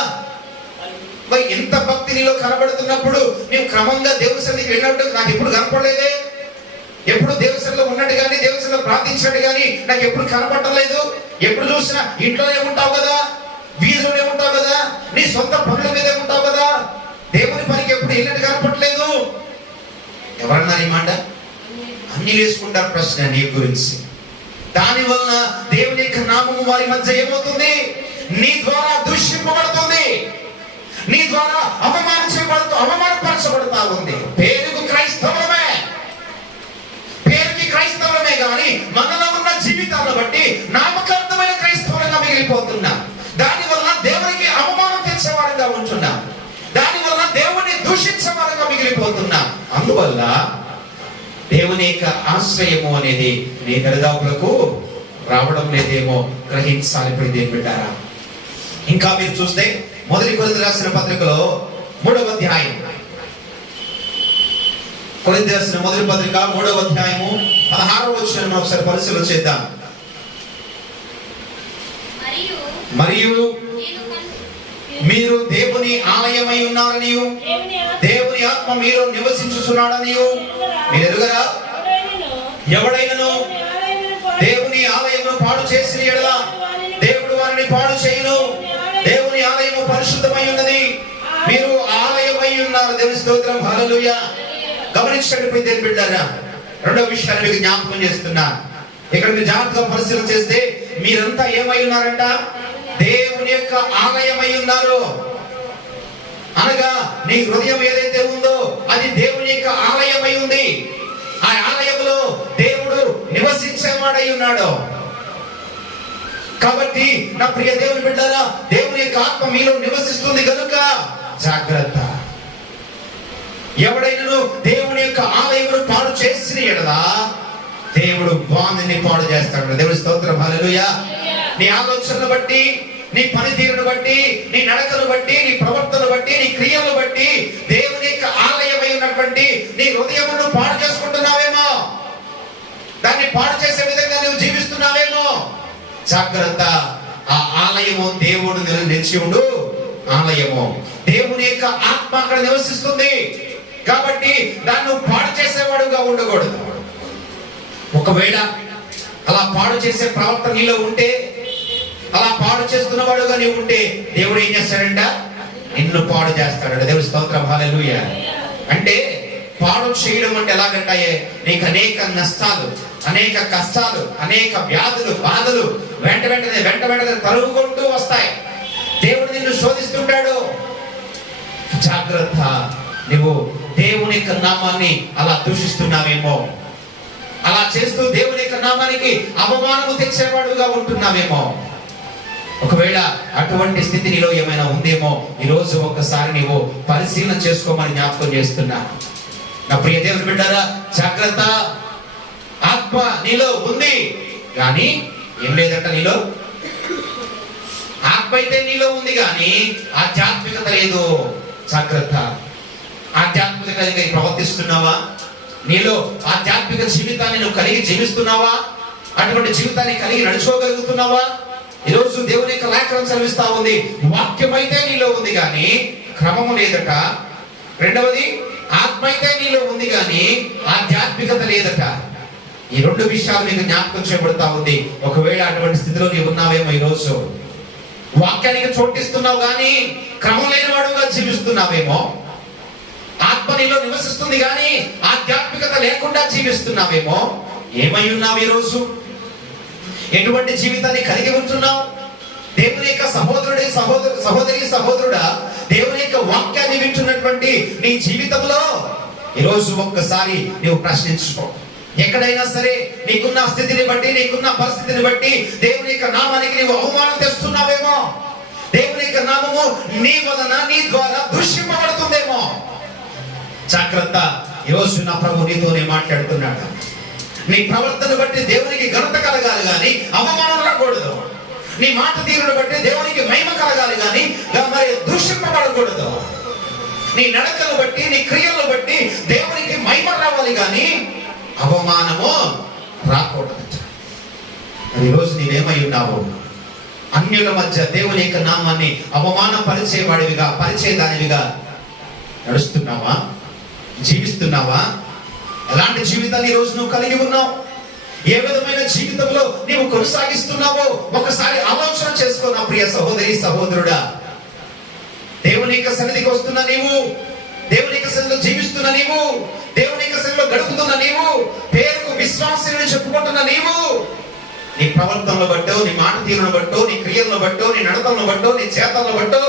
మరి ఇంత భక్తి నీలో కనబడుతున్నప్పుడు నీవు క్రమంగా దేవుని సన్నిధికి వెళ్ళినట్టు నాకు ఎప్పుడు కనపడలేదే. ఎప్పుడు దేవుని సన్నిధిలో ఉన్నట్టు కానీ, దేవుని సన్నిధిలో ప్రార్థించినట్టు కానీ నాకు ఎప్పుడు కనపడలేదు. ఎప్పుడు చూసినా ఇంట్లోనే ఉంటావు కదా, వీధిలోనే ఉంటావు కదా, నీ సొంత పనుల మీదే ఉంటావు కదా, దేవుని పనికి ఎప్పుడు వెళ్ళినట్టు కనపడలేదు. ఎవరన్నా ఈ మాట? అన్ని వేసుకుంటారు ప్రశ్న నీ గురించి. దాని వలన దేవుని యొక్క నామము వారి మధ్య ఏమవుతుంది? నీ ద్వారా దూషింపబడుతుంది, నీ ద్వారా అవమానపరచబడుతా ఉంది. పేరుకి క్రైస్తవమే కానీ మనలో ఉన్న జీవితాలను బట్టి నామకార్థమైన క్రైస్తవులుగా మిగిలిపోతున్నా. దాని వలన దేవునికి అవమానం తెచ్చేవారుగా ఉంటున్నా, దాని వలన దేవుని దూషించేవారుగా మిగిలిపోతున్నా. అందువల్ల దేవుని యొక్క ఆశ్రయము అనేది నీ దరిదాపులకు రావడం లేదేమో గ్రహించాలి. దేవుని బిడ్డారా, ఇంకా మీరు చూస్తే మొదటి కొరింథీయులకు రాసిన పత్రికలో 3వ అధ్యాయం, కొరింథీయులకు రాసిన మొదటి పత్రిక 3వ అధ్యాయము 16వ వచనం ఒకసారి పరిశీలన చేద్దాం. మరియు మీరు దేవుని ఆలయమై ఉన్నారనియు దేవుని ఆత్మ మీలో నివసించుచున్నాడనియు మీరు ఎరుగరా? ఎవడైనను దేవుని ఆలయమును పాడు చేసిన యెడల దేవుడు వారిని పాడు చేయును. దేవుని ఆలయము పరిశుద్ధమై ఉన్నది, మీరు ఆలయమై ఉన్నారు. దేవుని స్తోత్రం, హల్లెలూయా. గమనించండి దేవుని బిడ్డలారా, రెండో విషయాన్ని మీకు జ్ఞాపకం చేస్తున్నా. ఇక్కడ మీరు జాగ్రత్తగా పరిశీలన చేస్తే మీరంతా ఏమై ఉన్నారంట? దేవుని యొక్క ఆలయమై ఉన్నారు. అనగా నీ హృదయం ఏదైతే ఉందో అది దేవుని యొక్క ఆలయమై ఉంది. ఆ ఆలయంలో దేవుడు నివసించేవాడై ఉన్నాడు. కాబట్టి నా ప్రియ దేవుని బిడ్డలారా, దేవుని యొక్క ఆత్మ మీలో నివసిస్తుంది కనుక జాగ్రత్త. ఎవడైనా దేవుని యొక్క ఆలయమును పాడు చేసిన యెడల దేవుడు వానిని పాడు చేస్తాడు. దేవుని స్తోత్రం, హల్లెలూయా. నీ ఆలోచనను బట్టి, నీ పనితీరును బట్టి, నీ నడకను బట్టి, నీ ప్రవర్తన బట్టి, నీ క్రియలను బట్టి దేవుని యొక్క ఆలయమై ఉన్నటువంటి నీ హృదయమును పాడు చేసుకుంటున్నావేమో, దాన్ని పాడు చేసే విధంగా నువ్వు జీవిస్తున్నావేమో. జాగ్రత్త. ఆ ఆలయము దేవుడు నిలిచి ఉండు ఆలయము, దేవుని యొక్క ఆత్మ అక్కడ నివసిస్తుంది. కాబట్టి దాన్ని పాడు చేసేవాడుగా ఉండకూడదు. ఒకవేళ అలా పాడు చేసే ప్రవర్తన నీలో ఉంటే, అలా పాడు చేస్తున్నవాడుగా నీవు ఉంటే దేవుడు ఏం చేస్తాడంట? నిన్ను పాడు చేస్తాడంట. దేవుని స్తోత్రం, హల్లెలూయా. అంటే పాడు చేయడం అంటే ఎలాగంటాయే? నీకు అనేక నష్టాలు, అనేక కష్టాలు, అనేక వ్యాధులు, బాధలు వెంట వెంటనే తరుగుకుంటూ వస్తాయి. దేవుడు నిన్ను శోధిస్తుంటాడు. జాగ్రత్త. నువ్వు దేవుని యొక్క నామాన్ని అలా దూషిస్తున్నావేమో, అలా చేస్తూ దేవుని యొక్క నామానికి అవమానము తెచ్చేవాడుగా ఉంటున్నావేమో. ఒకవేళ అటువంటి స్థితి నీలో ఏమైనా ఉందేమో ఈరోజు ఒక్కసారి నీవు పరిశీలన చేసుకోమని జ్ఞాపకం చేస్తున్నా. నా ప్రియ దేవుని బిడ్డారా, జాగ్రత్త. ఆత్మ నీలో ఉంది కానీ ఏం లేదంట నీలో. ఆత్మ అయితే నీలో ఉంది కానీ ఆధ్యాత్మికత లేదు. జాగ్రత్త. ఆధ్యాత్మికంగా ప్రవర్తిస్తున్నావా? నీలో ఆధ్యాత్మిక జీవితాన్ని నువ్వు కలిగి జీవిస్తున్నావా? అటువంటి జీవితాన్ని కలిగి నడుచుకోగలుగుతున్నావా? ఈరోజు దేవుని యొక్క లేఖనం సెలవిస్తా ఉంది, వాక్యం అయితే నీలో ఉంది కానీ క్రమము లేదట. రెండవది, ఆత్మ అయితే నీలో ఉంది కానీ ఆధ్యాత్మికత లేదట. ఈ రెండు విషయాలు నీకు జ్ఞాపకం చేయబడతా ఉంది. ఒకవేళ అటువంటి స్థితిలో నీవు ఉన్నావేమో, ఈరోజు వాక్యానికి చోటిస్తున్నావు కానీ క్రమం లేని వాడుగా జీవిస్తున్నావేమో, ఆత్మ నీలో నివసిస్తుంది కానీ ఆధ్యాత్మికత లేకుండా జీవిస్తున్నావేమో. ఏమై ఉన్నావు ఈరోజు? ఎటువంటి జీవితాన్ని కలిగి ఉంటున్నావు? దేవుని యొక్క సహోదరి సహోదరుడా, దేవుని యొక్క వాక్యాన్ని వింటున్నటువంటి నీ జీవితంలో ఈరోజు ఒక్కసారి నీవు ప్రశ్నించుకో. ఎక్కడైనా సరే నీకున్న స్థితిని బట్టి, నీకున్న పరిస్థితిని బట్టి దేవుని యొక్క నామానికి నీవు అవమానం తెస్తున్నావేమో, దేవుని యొక్క నామము నీ వలన, నీ ద్వారా దూషింపబడుతుందేమో. జాగ్రత్త. ఈరోజు నా ప్రభు నీతోనే మాట్లాడుతున్నాడు. నీ ప్రవర్తన బట్టి దేవునికి ఘనత కలగాలి కానీ అవమానం రాకూడదు. నీ మాట తీరును బట్టి దేవునికి మహిమ కలగాలి కానీ మరి దూషింపబడకూడదు. నీ నడకను బట్టి, నీ క్రియలను బట్టి దేవునికి మహిమ రావాలి కానీ అవమానము రాకూడదు. ఈరోజు నీవేమై ఉన్నావు? అన్యుల మధ్య దేవుని యొక్క నామాన్ని అవమానపరిచేవాడివిగా, పరిచేదానివిగా నడుస్తున్నావా? జీవిస్తున్నావా? ఎలాంటి జీవితాన్ని ఈ రోజు నువ్వు కలిగి ఉన్నావు? ఏ విధమైన జీవితంలో నీవు కొనసాగిస్తున్నావో ఒకసారి ఆలోచన చేసుకో నా ప్రియ సహోదరి సహోదరుడా. దేవుని యొక్క సన్నిధికి వస్తున్న నీవు, దేవుని యొక్క సన్నిధిలో జీవిస్తున్న నీవు, దేవుని యొక్క సన్నిధిలో గడుపుతున్న నీవు, పేరుకు విశ్వాసుని చెప్పుకుంటున్న నీవు, నీ ప్రవర్తనను బట్టో, నీ మాట తీరును బట్టో, నీ క్రియలను బట్టో, నీ నడతలను బట్టో, నీ చేతలను బట్టో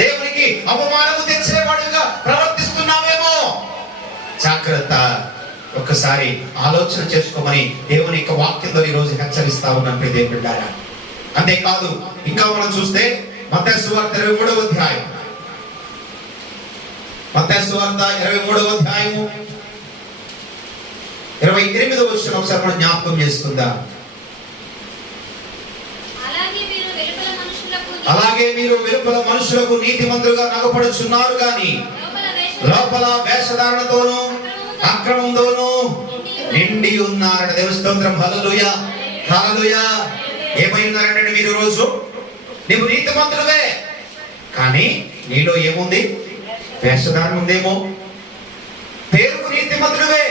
దేవునికి అవమానము తెచ్చేవాడుగా ప్రవర్తిస్తున్నావేమో. జాగ్రత్త. ఒక్కసారి ఆలోచన చేసుకోమని దేవుని యొక్క వాక్యంలో ఈ రోజు హెచ్చరిస్తా ఉన్నాను ప్రియ దేవుని బిడ్డలారా. అంతేకాదు, ఇంకా మనం చూస్తే మత్తయి సువార్త 23వ అధ్యాయం, మత్తయి సువార్త 23వ అధ్యాయము 28వ వచనం ఒకసారి మనం జ్ఞాపకం చేసుకుందాం. అలాగే మీరు వెలుపల మనుషులకు నీతిమంతులుగా నగపడుచున్నారు కానీ లోపల వేషధారణతోనూ అక్రమంతోనూ నిండి ఉన్నారట. దేవుని స్తోత్రం. హల్లెలూయా, హల్లెలూయా. ఏమై ఉన్నారంటే మీరు రోజు నీవు నీతిమంతులవే కానీ నీలో ఏముంది? వేషధారణ ఉందేమో. పేరుకు నీతిమంతులవే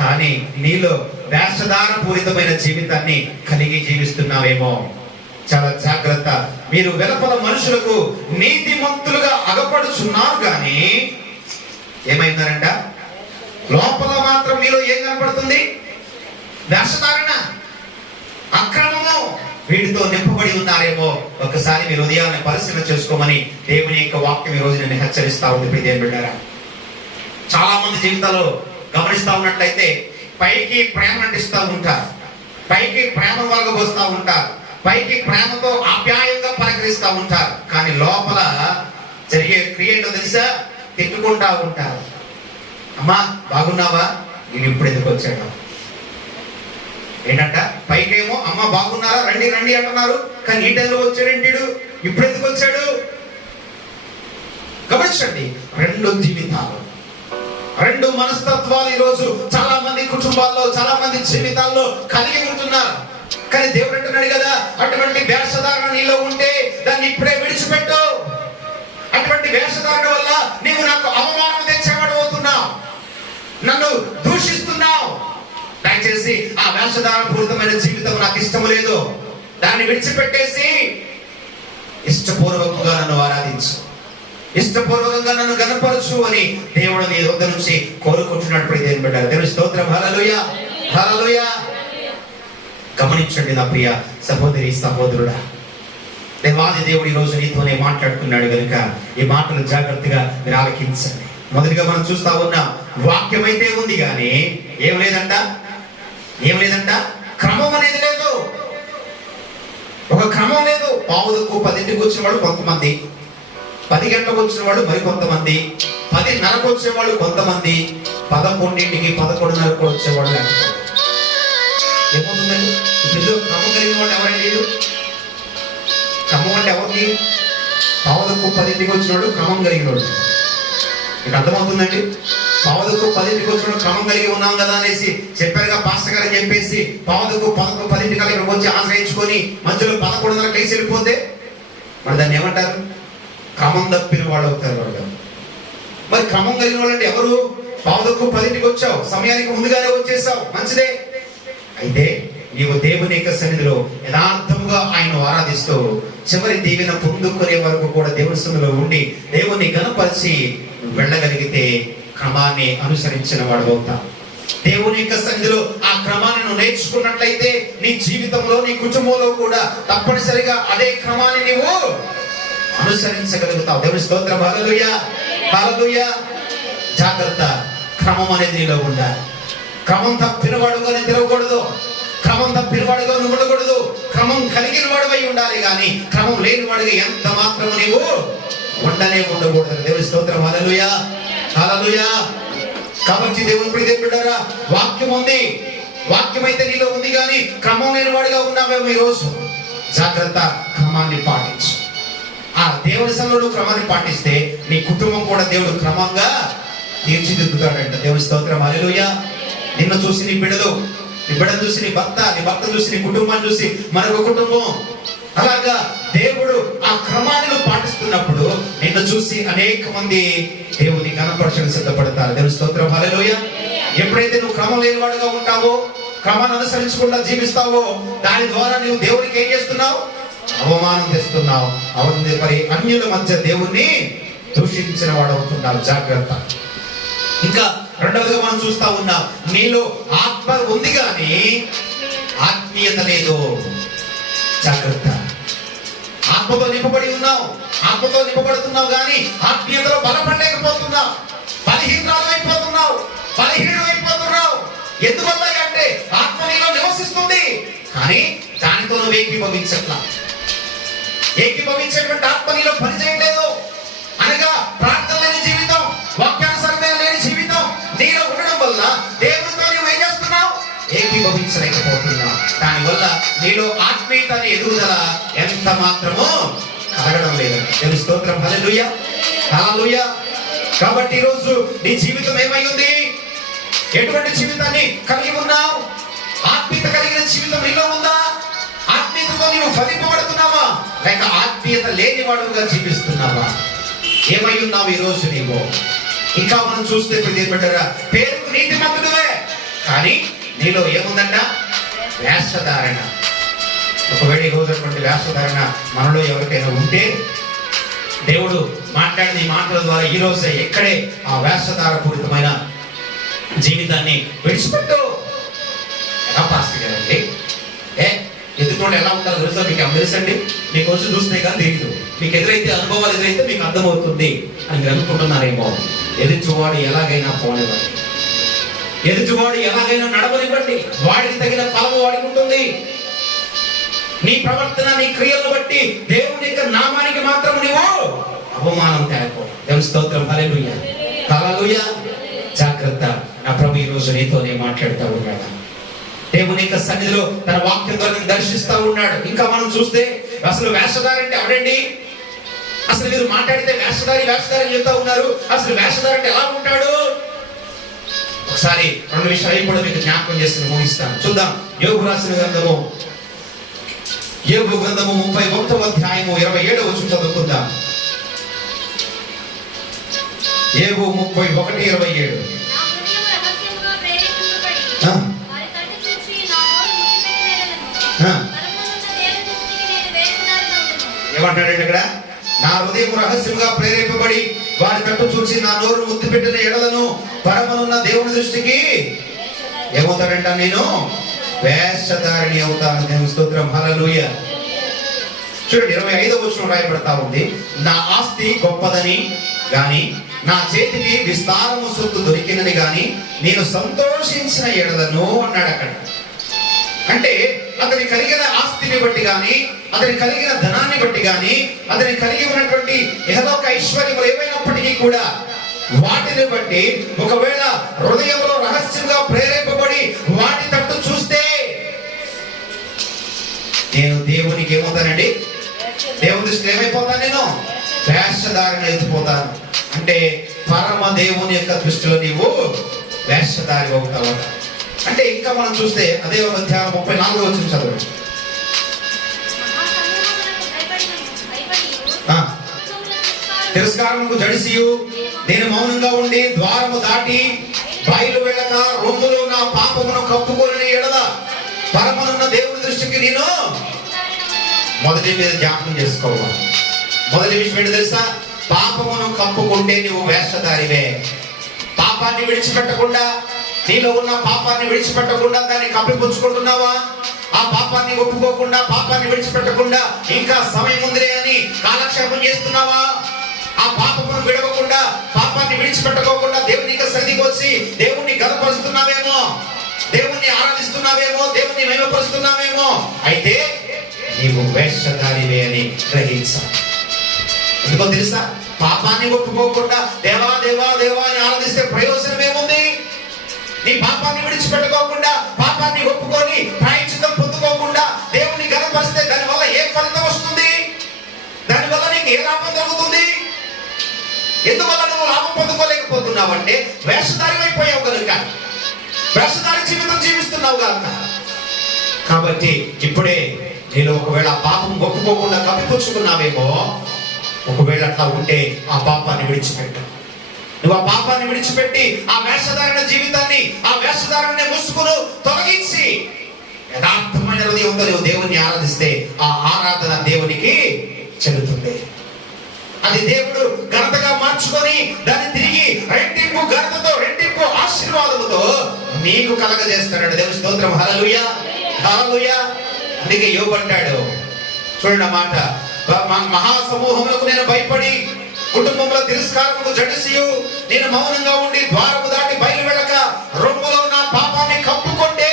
కానీ నీలో వేషధారణ పూరితమైన జీవితాన్ని కలిగి జీవిస్తున్నావేమో. చాలా జాగ్రత్త. మీరు వెలుపల మనుషులకు నీతిమంతులుగా అగపడుచున్నారు కానీ ఏమైందారంట? లోపల మాత్రం మీలో ఏం కనపడుతుంది? వేషధారణ, అక్రమము, వీటితో నింపబడి ఉన్నారేమో. ఒకసారి మీరు ఉదయాన్ని పరిశీలన చేసుకోమని దేవుని యొక్క వాక్యం ఈ రోజు నేను హెచ్చరిస్తా ఉంది ప్రియ దేవుని బిడ్డలారా. చాలా మంది జీవితాల్లో గమనిస్తా ఉన్నట్లయితే పైకి ప్రేమ నటిస్తూ ఉంటారు, పైకి ప్రేమ వలగబోస్తూ ఉంటారు, పైకి ప్రేమతో ఆప్యాయంగా పలకరిస్తూ ఉంటారు, కానీ లోపల జరిగే క్రియ ఏంటో తెలుసా? తిట్టుకుంటా ఉంటారు. అమ్మా బాగున్నావా? నేను ఇప్పుడు ఎందుకు వచ్చాడు? ఏంటంట? పైకేమో అమ్మ బాగున్నారా, రండి రండి అంటున్నారు, కానీ ఈ టైంలో వచ్చాడేంటి, ఇప్పుడు ఎందుకు వచ్చాడు? గమనించండి. రెండు జీవితాలు, రెండు మనస్తత్వాలు ఈరోజు చాలా మంది కుటుంబాల్లో, చాలా మంది జీవితాల్లో కలిగి ఉంటున్నారు. కానీ దేవుడు అంటున్నాడు కదా, అటువంటి వేషధారణ నీలో ఉంటే దాన్ని ఇప్పుడే విడిచిపెట్టు. అటువంటి వేషధారణ వల్ల నీవు నాకు అవమానం తెచ్చేవాడు అవుతున్నావు, నన్ను దూషిస్తున్నావు. దయచేసి ఆ వేషధారణ పూరితమైన జీవితం నాకు ఇష్టం లేదు, దాన్ని విడిచిపెట్టేసి ఇష్టపూర్వకంగా నన్ను ఆరాధించు, ఇష్టపూర్వకంగా నన్ను గణపరచు అని దేవుడు నీ వద్ద నుంచి కోరుకుంటున్నప్పుడు దేవుని బిడ్డ. దేవుని స్తోత్రం. హల్లెలూయా, హల్లెలూయా. గమనించండి నా ప్రియ సహోదరి సహోదరుడా, దేవాది దేవుడు ఈ రోజు నీతోనే మాట్లాడుతున్నాడు కనుక ఈ మాటలు జాగ్రత్తగా మీరు ఆలకించండి. మొదటిగా మనం చూస్తా ఉన్నాం, వాక్యం అయితే ఉంది కానీ ఏం లేదంట, ఏం లేదంట, క్రమం అనేది లేదు. ఒక క్రమం లేదు. పావులకు 10ంటికి వచ్చిన వాడు కొంతమంది, 10 గంటలకు వచ్చిన వాడు మరి కొంతమంది, 10:30కు వచ్చేవాడు కొంతమంది, 11ంటికి 11:30కు వచ్చేవాడు. ఏమవుతుందండి? ఇప్పుడు క్రమం కలిగిన వాడు ఎవరండి? క్రమం అంటే ఎవరికి? పావులకు 10ంటికి వచ్చినవాడు క్రమం కలిగినవాడు. మీకు అర్థమవుతుందండి? పావులకు 10కి వచ్చిన క్రమం కలిగి ఉన్నాం కదా అనేసి చెప్పారుగా పాస్టర్ గారు అని చెప్పేసి పావులకు 10కి ఇక్కడికి వచ్చి ఆశ్రయించుకొని మధ్యలో 11:30 లేచి వెళ్ళిపోతే మరి దాన్ని ఏమంటారు? క్రమం తప్పిన వాళ్ళు అవుతారు వాళ్ళు. మరి క్రమం కలిగిన వాళ్ళు అంటే ఎవరు? పావులకు 10కి వచ్చావు, సమయానికి ముందుగానే వచ్చేసావు, మంచిదే. అయితే నీవు దేవుని యొక్క సన్నిధిలో యథార్థముగా ఆయన ఆరాధిస్తూ చివరి దీవెన పొందుకునే వరకు కూడా దేవుని సన్నిధిలో ఉండి దేవుని గణపరిచి వెళ్ళగలిగితే క్రమాన్ని అనుసరించిన వాడు అవుతావు. దేవుని యొక్క సన్నిధిలో ఆ క్రమాన్ని నువ్వు నేర్చుకున్నట్లయితే నీ జీవితంలో నీ కుటుంబంలో కూడా తప్పనిసరిగా అదే క్రమాన్ని నీవు అనుసరించగలుగుతావు. దేవుని స్తోత్రం. హల్లెలూయా, హల్లెలూయా. జాగ్రత్త, క్రమం అనేది నీలో ఉండాలి. క్రమం తప్పిన వాడుగా తిరగకూడదు, క్రమం తప్పిన వాడుగా నువ్వు ఉండకూడదు. క్రమం కలిగిన వాడువై ఉండాలి కానీ క్రమం లేని వాడుగా ఎంత మాత్రము నీవు ఉండకూడదు. దేవుని స్తోత్రం. హల్లెలూయా, హల్లెలూయా. కాబట్టి దేవుని ప్రియదేవుడారా, వాక్యం ఉంది, వాక్యం అయితే నీలో ఉంది కానీ క్రమం లేని వాడుగా ఉన్నావేమో ఈ రోజు. జాగ్రత్త, క్రమాన్ని పాటించు. ఆ దేవుని సన్నిధిలో క్రమాన్ని పాటిస్తే నీ కుటుంబం కూడా దేవుడు క్రమంగా తీర్చిదిద్దుతాడంట. దేవుని స్తోత్రం. హల్లెలూయా. నిన్ను చూసి నీ బిడ్డలు, నీ బిడ్డను చూసి నీ భర్త, నీ భర్త చూసి నీ కుటుంబాన్ని చూసి మరొక కుటుంబం, అలాగా దేవుడు ఆ క్రమాన్ని పాటిస్తున్నప్పుడు నిన్ను చూసి అనేక మంది దేవుని కనపరచడానికి సిద్ధపడతారు. దేవుని స్తోత్రం. హల్లెలూయా. ఎప్పుడైతే నువ్వు క్రమం లేనివాడుగా ఉంటావో, క్రమాన్ని అనుసరించకుండా జీవిస్తావో, దాని ద్వారా నువ్వు దేవునికి ఏం చేస్తున్నావు? అవమానం తెస్తున్నావు. మరి అన్యుల మధ్య దేవుణ్ణి దూషించిన వాడు అవుతున్నావు. జాగ్రత్త. ఇంకా రెండవదిగా మనం చూస్తా ఉన్నాం, నీలో ఆత్మ ఉంది కానీ ఆత్మీయత లేదు. జాగ్రత్త. ఆత్మతో నింపబడి ఉన్నావు, ఆత్మతో నింపబడుతున్నావు కానీ ఆత్మీయతలో బలపడలేకపోతున్నావు. బలహీనురాలు అయిపోతున్నావు. ఎందువల్ల అంటే ఆత్మ నీలో నివసిస్తుంది కానీ దానితో నువ్వు ఏకీభవించేటువంటి ఆత్మ నీలో పనిచేయట్లేదు. అనగా ప్రార్థన లేని జీవితం, వాక్యానుసారమైన లేని జీవితం నీలో ఉండడం వల్ల దేవునితో నువ్వు ఏం చేస్తున్నావు? ఏకీభవించలేకపోతున్నావు. దానివల్ల నీలో ఆత్మీయత అనే ఎదుగుదల ఎంత మాత్రమో కలగడం లేదు. దేవుని స్తోత్రం. హల్లెలూయా, హల్లెలూయా. కాబట్టి ఈరోజు నీ జీవితం ఏమై ఉంది? ఎటువంటి జీవితాన్ని కలిగి ఉన్నావు? ఆత్మీయత కలిగిన జీవితం నీలో ఉందా? ఆత్మీయతతో నీవు ఫలింపబడుతున్నావా లేక ఆత్మీయత లేని వాడుగా జీవిస్తున్నావా? ఏమై ఉన్నావు ఈ రోజు నీవు? ఇంకా మనం చూస్తే పేరుకు నీతిమంతుడివే కానీ నీలో ఏముందంట? వేషధారణ. ఒకవేళ ఈ రోజు అటువంటి వేషధారణ మనలో ఎవరికైనా ఉంటే దేవుడు మాట్లాడిన ఈ మాటల ద్వారా ఈ రోజే ఎక్కడే ఆ వేషధార పూరితమైన జీవితాన్ని విడిచిపెట్టు. ఎలా పాస్టర్ గారండి? ఎదుటి ఎలా ఉంటారో తెలుసా? మీకు తెలుసండి, మీకు వచ్చి చూస్తే కానీ తెలియదు. మీకు ఎదురైతే అనుభవాలు ఎదురైతే మీకు అర్థమవుతుంది అని మీరు అనుకుంటున్నారేమో. ఎదుటివాడు ఎలాగైనా పోనివ్వండి, ఎదుటివాడు ఎలాగైనా నడవనివ్వండి. వాడికి తగిన ఫలము వాడికి ఉంటుంది. నీ ప్రవర్తన, నీ క్రియలను బట్టి దేవుని యొక్క నామానికి మాత్రం నీవు అవమానం తేపో. దేవుని స్తోత్రం. హల్లెలూయా, హల్లెలూయా. జాగ్రత్త. నా ప్రభు ఈ రోజు నీతోనే మాట్లాడుతూ ఉన్నాడు. దేవుని యొక్క సన్నిధిలో తన వాక్యం ద్వారా దర్శిస్తూ ఉన్నాడు. ఇంకా మనం చూస్తే అసలు వేషధారి అంటే ఎవరండి? అసలు మీరు మాట్లాడితే వేషధారి అని చెప్తా ఉన్నారు. అసలు వేషధారి అంటే ఎలా ఉంటాడు? ఒకసారి 2 విషయాలు కూడా మీకు జ్ఞాపకం చేసి ముగిస్తాను. చూద్దాం. యోబు రాసిన గ్రంథము, యోబు గ్రంథము 31వ అధ్యాయము 27వ వచనం చదువుకుందాం. యోబు 31:27. ఏమంటాడండి ఇక్కడ? నా హృదయం రహస్యంగా ప్రేరేపబడి వారి తట్టు చూసి నా నోరు ముద్దు పెట్టిన ఎడలను పరమనున్న దేవుని దృష్టికి ఏమవుతాడంట? నేను వేషధారిణి అవుతాను. దేవుని స్తోత్రం. హల్లెలూయా. చూడండి 25వ వచనం రాయబడతా ఉంది, నా ఆస్తి గొప్పదని గాని నా చేతికి విస్తారము సొత్తు దొరికినని గాని నేను సంతోషించిన ఎడలను అన్నాడు అక్కడ. అంటే అతని కలిగిన ఆస్తిని బట్టి గాని, అతని కలిగిన ధనాన్ని బట్టి గాని, అతని కలిగి ఉన్నటువంటి ఇహలోక ఐశ్వర్యములు ఏమైనప్పటికీ కూడా వాటిని బట్టి ఒకవేళ హృదయంలో రహస్యంగా ప్రేరేపబడి వాటి తట్టు చూస్తే నేను దేవునికి ఏమవుతానండి? దేవుని దృష్టిలో ఏమైపోతాను? నేను వేషధారణ ఎత్తిపోతాను. అంటే పరమ దేవుని యొక్క దృష్టిలో నీవు వేషధారి అవుతావు. అంటే ఇంకా మనం చూస్తే అదే అధ్యాయం 34 వచ్చిన చదవండి. మహాసమూహమునకు భయపడియు, ఆ, కుటుంబముల తిరస్కారము తిరస్కారముకు జడిసియు నేను మౌనంగా ఉండి ద్వారము దాటి బయలు వెళ్ళక రొమ్ములో నా పాపమును కప్పుకొని ఎడల పరమనున్న దేవుని దృష్టికి నేను మొదటి మీద జ్ఞాపకం చేసుకోవాలి. మొదటి విషయం ఏంటి తెలుసా? పాపమును కప్పుకుంటే నువ్వు వేషధారివే. పాపాన్ని విడిచిపెట్టకుండా, నీలో ఉన్న పాపాన్ని విడిచిపెట్టకుండా దాన్ని కప్పిపుచ్చుకుంటున్నావా? ఆ పాపాన్ని ఒప్పుకోకుండా, పాపాన్ని విడిచిపెట్టకుండా ఇంకా సమయం ఉందిలే అని కాలక్షేపం చేస్తున్నావా? ఆ పాపమును విడవకుండా, పాపాన్ని విడిచిపెట్టుకోకుండా దేవునికి సన్నిధికి వచ్చి దేవుణ్ణి గణపరుస్తున్నావేమో, దేవుణ్ణి ఆరాధిస్తున్నావేమో, దేవుణ్ణి మహిమపరుస్తున్నావేమో. అయితే నీవు వేషధారివే అని గ్రహించాలి. ఎందుకో తెలుసా? పాపాన్ని ఒప్పుకోకుండా దేవా దేవా దేవా అని ఆరాధిస్తే ప్రయోజనం ఏముంది? నీ పాపాన్ని విడిచిపెట్టుకోకుండా, పాపాన్ని ఒప్పుకొని ప్రాయశ్చిత్తం పొందుకోకుండా దేవుని గణపరిస్తే దానివల్ల ఏ ఫలితం వస్తుంది? దానివల్ల నీకు ఏ లాభం జరుగుతుంది? ఎందువల్ల నువ్వు లాభం పొందుకోలేకపోతున్నావంటే వేషధారి అయిపోయావు కనుక, వేషధారి జీవితం జీవిస్తున్నావు కనుక. కాబట్టి ఇప్పుడే నేను ఒకవేళ పాపం ఒప్పుకోకుండా కప్పిపుచ్చుకున్నావేమో, ఒకవేళ అట్లా ఉంటే ఆ పాపాన్ని విడిచిపెట్టు. నువ్వు ఆ పాపాన్ని విడిచిపెట్టి ఆ వేషధారణ జీవితాన్ని, ఆ వేషధారణని ముసుగును తొలగించి యథార్థమైన హృదయంతో నువ్వు దేవుని ఆరాధిస్తే ఆ ఆరాధన దేవునికి చెల్లుతుంది. అది దేవుడు ఘనతగా మార్చుకొని దాన్ని తిరిగి రెట్టింపు ఘనతతో, రెట్టింపు ఆశీర్వాదముతో నీకు కలగజేస్తాడు. దేవుని స్తోత్రం. హల్లెలూయా, హల్లెలూయా. అందుకే యోబు అంటాడు, చూడండి ఆ మాట, మహాసమూహములకు నేను భయపడి కుటుంబంలో తిరస్కారముకు జడిసియు నేను మౌనంగా ఉండి ద్వారము దాటి బయలు వెళ్ళక రొమ్ములో నా పాపాన్ని కప్పుకుంటే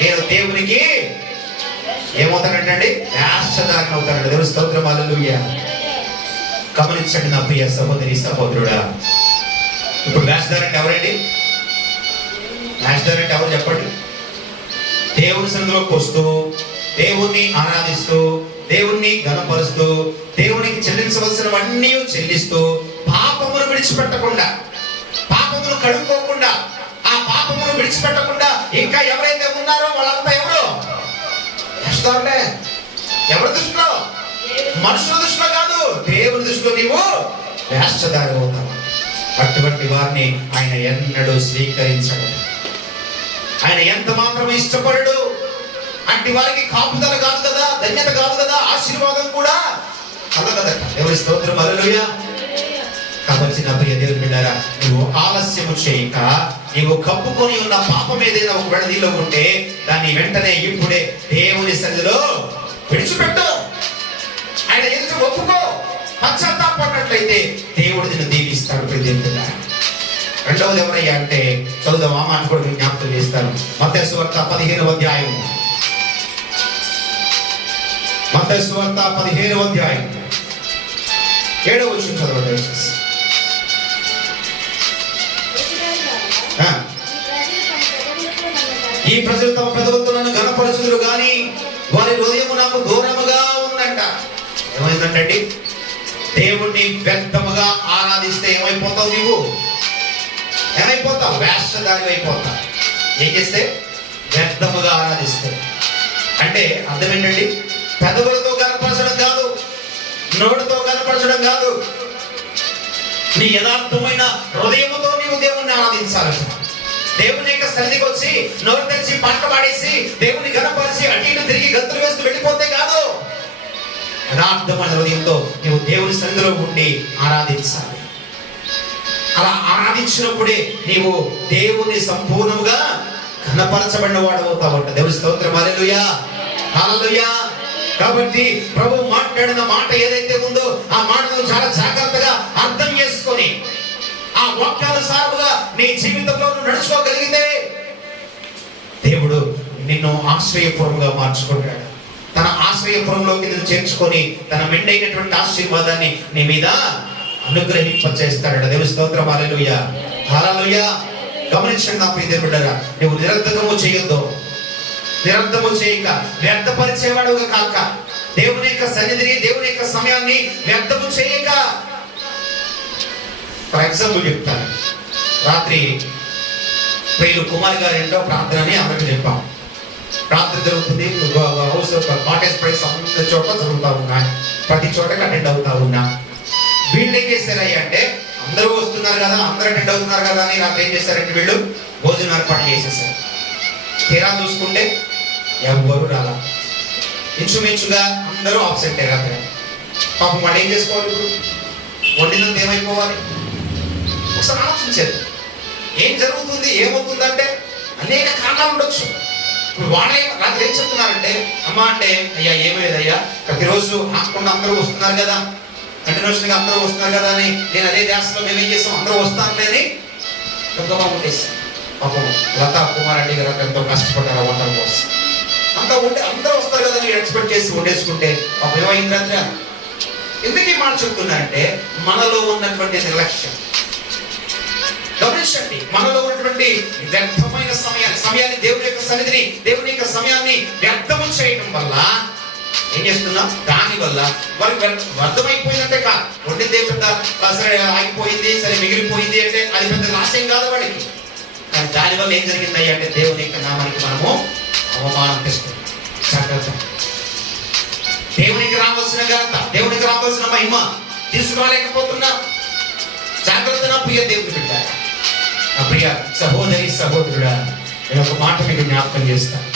నేను దేవునికి ఏమవుతానంటే వేషధారణ అవుతానండి. దేవుని స్తోత్రం. హల్లెలూయా. గమనించండి నా ప్రియ సహోదరి సహోదరుడా, ఇప్పుడు వేషధారణ ఎవరండి? వేషధారణ ఎవరు చెప్పండి? దేవుని సన్నిధిలోకి వస్తూ, దేవుణ్ణి ఆరాధిస్తూ, దేవుణ్ణి ఘనపరుస్తూ, దేవునికి చెల్లించవలసినవన్నీ చెల్లిస్తూ, పాపమును విడిచిపెట్టకుండా, పాపమును కడుక్కోకుండా, ఆ పాపమును విడిచిపెట్టకుండా ఇంకా ఎవరైతే ఉన్నారో వాళ్ళంతా ఎవరు? వేషధారులే. ఎవరి దృష్టిలో? మనుషుల దృష్టిలో కాదు, దేవుని దృష్టిలో నీవు వేషధారి అవుతావు. అటువంటి వారిని ఆయన ఎన్నడూ స్వీకరించడు. ఆయన ఎంత మాత్రం ఇష్టపడడు. అట్టి వారికి కాపుదల కాదు కదా, ధన్యత కాదు కదా, ఆశీర్వాదం కూడా కలగదట. దేవుని స్తోత్రం. హల్లెలూయా. కాబట్టి నా ప్రియ దేవుని బిడ్డారా, నువ్వు ఆలస్యము చేయక, నీవు కప్పుకొని ఉన్న పాపం ఏదైనా ఒకవేళ నీలో ఉంటే దాన్ని వెంటనే ఇప్పుడే దేవుని సన్నిధిలో విడిచిపెట్టు. ఆయన ఎదుట ఒప్పుకో, పశ్చాత్తాపడినట్లయితే దేవుడు నిన్ను దీవిస్తాడు. ప్రియదేవుడా, రెండవది ఎవరయ్యా అంటే, చదువుదాం, ఆ మాట కూడా జ్ఞాపకం చేస్తాను. మత్తయి సువార్త 15వ అధ్యాయం, మత్తయి సువార్త 15వ అధ్యాయం 7వ వచనం చదవండి దయచేసి. ఈ ప్రజలు తమ పెదవులతో నన్ను ఘనపరచుదురు గాని వారి హృదయము నాకు దూరముగా ఉందంట. ఏమైందంటే, దేవుణ్ణి వ్యర్థముగా ఆరాధిస్తే ఏమైపోతావు? నీవు ఏమైపోతావు? వేషధారి అయిపోతావు. ఏం చేస్తే? వ్యర్థముగా ఆరాధిస్తే. అంటే అర్థం ఏంటండి? పెదవులతో కనపరచడం కాదు, నోటితో కనపరచడం కాదు, నీ యథార్థమైన హృదయముతో నీవు దేవుణ్ణి ఆరాధించాలి. దేవుని యొక్క సన్నిధికి వచ్చి నోరు తెరిచి పాట పాడేసి దేవుని గణపరిచి అటు ఇటు తిరిగి గంతులు వేస్తూ వెళ్ళిపోతే కాదు. యథార్థమైన హృదయంతో నీవు దేవుని సన్నిధిలో ఉండి ఆరాధించాలి. అలా ఆరాధించినప్పుడే నీవు దేవుని సంపూర్ణముగా ఘనపరచబడిన వాడు అవుతావంట. దేవుని స్తోత్రం. హల్లెలూయా, హల్లెలూయా. కాబట్టి ప్రభు మాట్లాడిన మాట ఏదైతే ఉందో ఆ మాటను చాలా జాగ్రత్తగా అర్థం చేసుకొని ఆ వాక్యానుసారముగా నీ జీవితంలో నువ్వు నడుచుకోగలిగితే దేవుడు నిన్ను ఆశ్రయపురంగా మార్చుకుంటాడు. తన ఆశ్రయపురంలోకి నిన్ను చేర్చుకొని తన మెండైనటువంటి ఆశీర్వాదాన్ని నీ మీద అనుగ్రహింపచేస్తాడు. దేవుని స్తోత్రం. హల్లెలూయా, హల్లెలూయా. గమనించండి నా ప్రియ బిడ్డలారా, నువ్వు నిరర్ధకము చేయొద్దు. నిరర్ధము చేయక, వ్యర్థపరిచేవాడుగా కాక, దేవుని యొక్క సన్నిధిని, దేవుని యొక్క సమయాన్ని వ్యర్థము చేయక ఫర్ ఎగ్జాంపుల్ చెప్తాను. రాత్రి ప్రియులు కుమార్ గారి ఇంట్లో ప్రార్థన అని అందరికీ చెప్పాం. ప్రార్థన జరుగుతుంది, హౌస్ కాటేజ్ ప్రైస్ అన్ని చోట్ల జరుగుతూ ఉన్నాయి, ప్రతి చోట అటెండ్ అవుతా ఉన్నా. వీళ్ళు ఏం చేశారయ్యా అంటే, అందరూ వస్తున్నారు కదా, అందరూ అటెండ్ అవుతున్నారు కదా అని రాత్రి ఏం చేశారంటే వీళ్ళు భోజనం ఏర్పాటు చేసేసారు. తీరా చూసుకుంటే ఎవరు రాలా, ఇంచుమించుగా అందరూ ఆబ్సెంట్ అయ్యారు. అక్కడ పాపం వాళ్ళు ఏం చేసుకోవాలి? ఇప్పుడు వండినంత ఏమైపోవాలి? ఒకసారి ఆలోచించారు, ఏం జరుగుతుంది, ఏమవుతుందంటే అనేక కారణాలు ఉండొచ్చు. ఇప్పుడు వాళ్ళే రాత్రి ఏం చెప్తున్నారంటే, అమ్మ అంటే అయ్యా ఏమయ్యేదయ్యా, ప్రతిరోజు ఆకుండా అందరూ వస్తున్నారు కదా, కంటిన్యూషన్ గా అందరూ వస్తున్నారు కదా అని నేను అదే ధ్యాసలో మేమేం చేస్తాం, అందరూ వస్తానులేని గొప్పగా ఉండేసి. పాపం లతా కుమార్ రెడ్డి గారు ఎంతో కష్టపడ్డారు వంటల కోసం. అంతా ఉంటే అందరూ వస్తారు కదా అని ఎక్స్పెక్ట్ చేసి వండేసుకుంటే పాపం ఏమైంది రాత్రి. ఎందుకు ఈ మాట చెప్తున్నారంటే, మనలో ఉన్నటువంటి నిర్లక్ష్యం గమనించండి. మనలో ఉన్నటువంటి వ్యర్థమైన సమయాన్ని దేవుని యొక్క సన్నిధిని, దేవుని యొక్క సమయాన్ని వ్యర్థము చేయడం వల్ల ఏం చేస్తున్నాం, దాని వల్ల వారికి వ్యర్థమైపోయిందంటే కాదు. వండింది పెద్ద సరే ఆగిపోయింది, సరే మిగిలిపోయింది అంటే అది పెద్ద లాసేం కాదు వాడికి. కానీ దానివల్ల ఏం జరిగింది అంటే, దేవుని యొక్క నామానికి మనము అవమానం తెస్తున్నాం. జాగ్రత్త. దేవునికి రావాల్సిన ఘనత, దేవునికి రావాల్సిన మహిమ తీసుకురాలేకపోతున్నా. జాగ్రత్త నా ప్రియ దేవుని బిడ్డ, నా ప్రియ సహోదరి సహోదరుడా, నేను ఒక మాట మీకు జ్ఞాపకం చేస్తాను.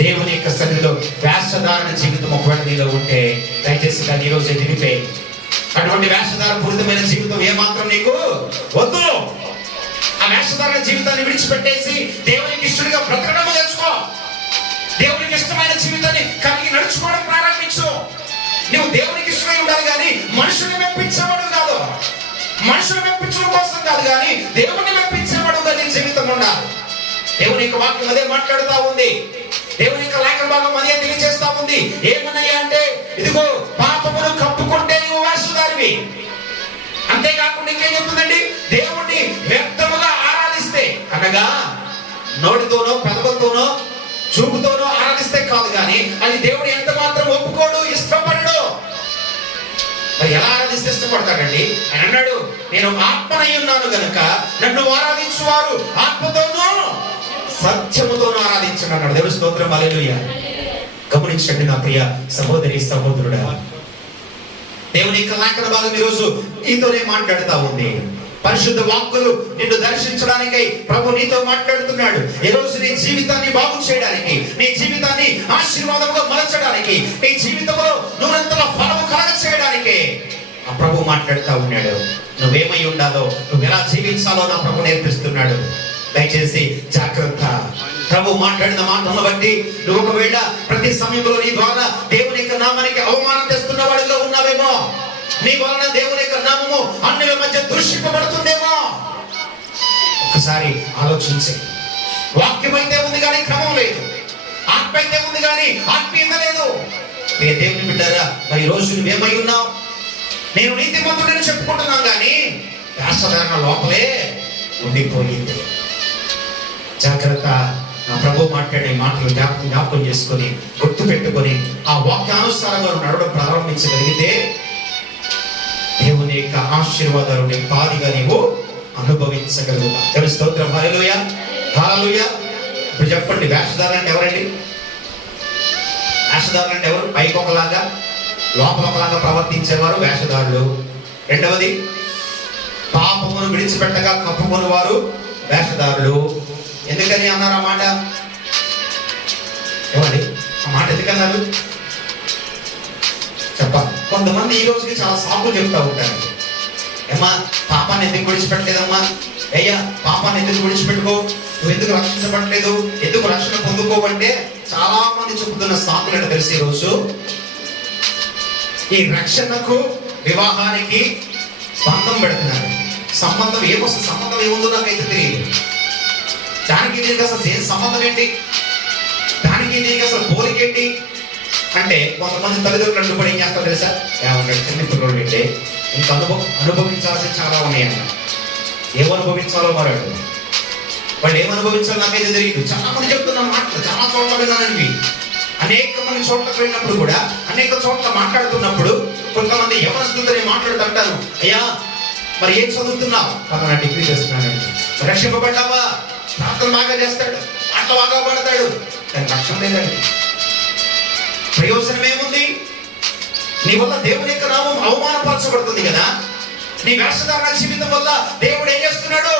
దేవుని యొక్క సన్నిధిలో వేషధారణ జీవితం ఒకవేళ నీలో ఉంటే దయచేసి దాన్ని ఈరోజు ఎదిగితే, అటువంటి వేషధారణ పూరితమైన జీవితం ఏమాత్రం నీకు వద్దు. ఆ వేషధారణ జీవితాన్ని విడిచిపెట్టేసి దేవునికి ఇష్టడిగా బ్రతకడం నేర్చుకో. దేవునికి ఇష్టమైన జీవితాన్ని కలిగి నడుచుకోవడం ప్రారంభించు. నువ్వు దేవునికి ఇష్టమై ఉండాలి కానీ మనుషుల్ని మెప్పించేవాడు కాదు, మనుషులు మెప్పించడం కోసం కాదు కానీ దేవుని మెప్పించేవాడుగా నీ జీవితం ఉండాలి. దేవుని యొక్క వాక్యం అదే మాట్లాడుతూ ఉంది. దేవుని యొక్క లేఖన భాగం అదే తెలియజేస్తా ఉంది. ఏమన్నాయా అంటే, ఇదిగో పాపమును కప్పుకుంటే నువ్వు వేషధారివి. అంతేకాకుండా ఇంకేం చెప్తుందండి, దేవుణ్ణి వ్యర్థముగా ఆరాధిస్తే, అనగా నోటితోనో పెదవులతోనో చూపుతోనో ఆరాధిస్తే కాదు కానీ అది దేవుడు ఎంత మాత్రం ఒప్పుకోడు, ఇష్టపడడు. మరి ఎలా ఆరాధిస్తే ఇష్టపడతాడండి? ఆయన అన్నాడు, నేను ఆత్మనై ఉన్నాను గనుక నన్ను ఆరాధించువారు ఆత్మతోనూ సత్యముతోనూ ఆరాధించండి అన్నాడు. దేవుని స్తోత్రం, హల్లెలూయా. గమనించండి నా ప్రియ సహోదరి సహోదరుడా, దేవుని యొక్క లేఖన భాగం ఈరోజు నీతోనే మాట్లాడుతూ ఉంది. పరిశుద్ధ వాక్కులు నిన్ను దర్శించడానికై ప్రభు నీతో మాట్లాడుతున్నాడు. ఈ రోజు నీ జీవితాన్ని బాగు చేయడానికి, నీ జీవితాన్ని ఆశీర్వాదముగా మలచడానికి, నీ జీవితంలో నువ్వెంతల ఫలము కలగ చేయడానికి ఆ ప్రభు మాట్లాడుతూ ఉన్నాడు. నువ్వేమై ఉండాలో, నువ్వు ఎలా జీవించాలో నా ప్రభు నేర్పిస్తున్నాడు. దయచేసి జాగ్రత్త. ప్రభు మాట్లాడిన మాటలను బట్టి నువ్వు ఒకవేళ ప్రతి సమయంలో నీ ద్వారా దేవుని యొక్క నామానికి అవమానం తెస్తున్న వాడిలో ఉన్నావేమో, నీ వలన దేవుని యొక్క నామము అన్యుల మధ్య దూషింపబడుతుందేమో. ఒకసారి ఆలోచించి. వాక్యం అయితే ఉంది కానీ క్రమం లేదు, ఆత్మ అయితే ఉంది కానీ ఆత్మీయత లేదు. దేవుని బిడ్డారా, మరి ఈ రోజు నువ్వేమై ఉన్నావు? నేను నీతిమంతుడని చెప్పుకుంటున్నాను కానీ వేషధారణ లోపలే ఉండిపోయింది. జాగ్రత్త. నా ప్రభు మాట్లాడే మాటలు జ్ఞాపకం చేసుకొని గుర్తు పెట్టుకొని ఆ వాక్యానుసారంగా నడవడం ప్రారంభించగలిగితే దేవుని యొక్క ఆశీర్వాదాలు నీ పాదిగా నీవు అనుభవించగలుగుతావు. దేవుని స్తోత్రం, హల్లెలూయా, హల్లెలూయా. ఇప్పుడు చెప్పండి, వేషధారణ అంటే ఎవరండి? వేషధారణ అంటే ఎవరు? పైకి ఒకలాగా లోపల ఒకలాగా ప్రవర్తించేవారు వేషధారులు. రెండవది, పాపమును విడిచిపెట్టగా కప్పుకొని వారు వేషధారులు. ఎందుకని అన్నారు ఆ మాట? ఏమండి ఆ మాట ఎందుకన్నారు చెప్పాలి. కొంతమంది ఈ రోజుకి చాలా సాకులు చెప్తా ఉంటారు. ఏమ్మా పాపాన్ని ఎందుకు విడిచిపెట్టలేదమ్మా, అయ్యా పాపాన్ని ఎందుకు విడిచిపెట్టుకో, నువ్వు ఎందుకు రక్షించబడలేదు, ఎందుకు రక్షణ పొందుకోవంటే చాలా మంది చెబుతున్న సాకులు తెలిసి ఈ రోజు ఈ రక్షణకు వివాహానికి బంధం పెడుతున్నారు. సంబంధం ఏమొస్తుంది, సంబంధం ఏముందో నాకైతే తెలియదు. దానికి దీనికి అసలు ఏం సంబంధం ఏంటి, దానికి దీనికి అసలు పోలికేంటి అంటే కొంతమంది తల్లిదండ్రులు అడ్డుపడి ఏం చేస్తారు తెలుసా? చిన్న పిల్లలు పెట్టే ఇంకా అనుభవించాల్సి చాలా ఉన్నాయన్న. ఏమనుభవించాలో మరాడు వాళ్ళు ఏమనుభవించాలో నాకైతే తెలియదు. చాలా మంది చెప్తున్న మాటలు చాలా చోట్ల విన్నానండి. అనేక మంది చోట్లకు వెళ్ళినప్పుడు కూడా, అనేక చోట్ల మాట్లాడుతున్నప్పుడు కొంతమంది యవనస్తులతో మాట్లాడుతుంటారు, అయ్యా మరి ఏం చదువుతున్నావు? పలానా డిగ్రీ చేస్తున్నానండి. మరి రక్షింపబడ్డావా? ప్రార్థన బాగా చేస్తాడు, పాటలు బాగా పాడతాడు, కానీ రక్షణ లేదండి. ప్రయోజనం ఏముంది? నీ వల్ల దేవుని యొక్క నామం అవమానపరచబడుతుంది కదా. నీ వేషధారణ జీవితం వల్ల దేవుడు ఏం చేస్తున్నాడు?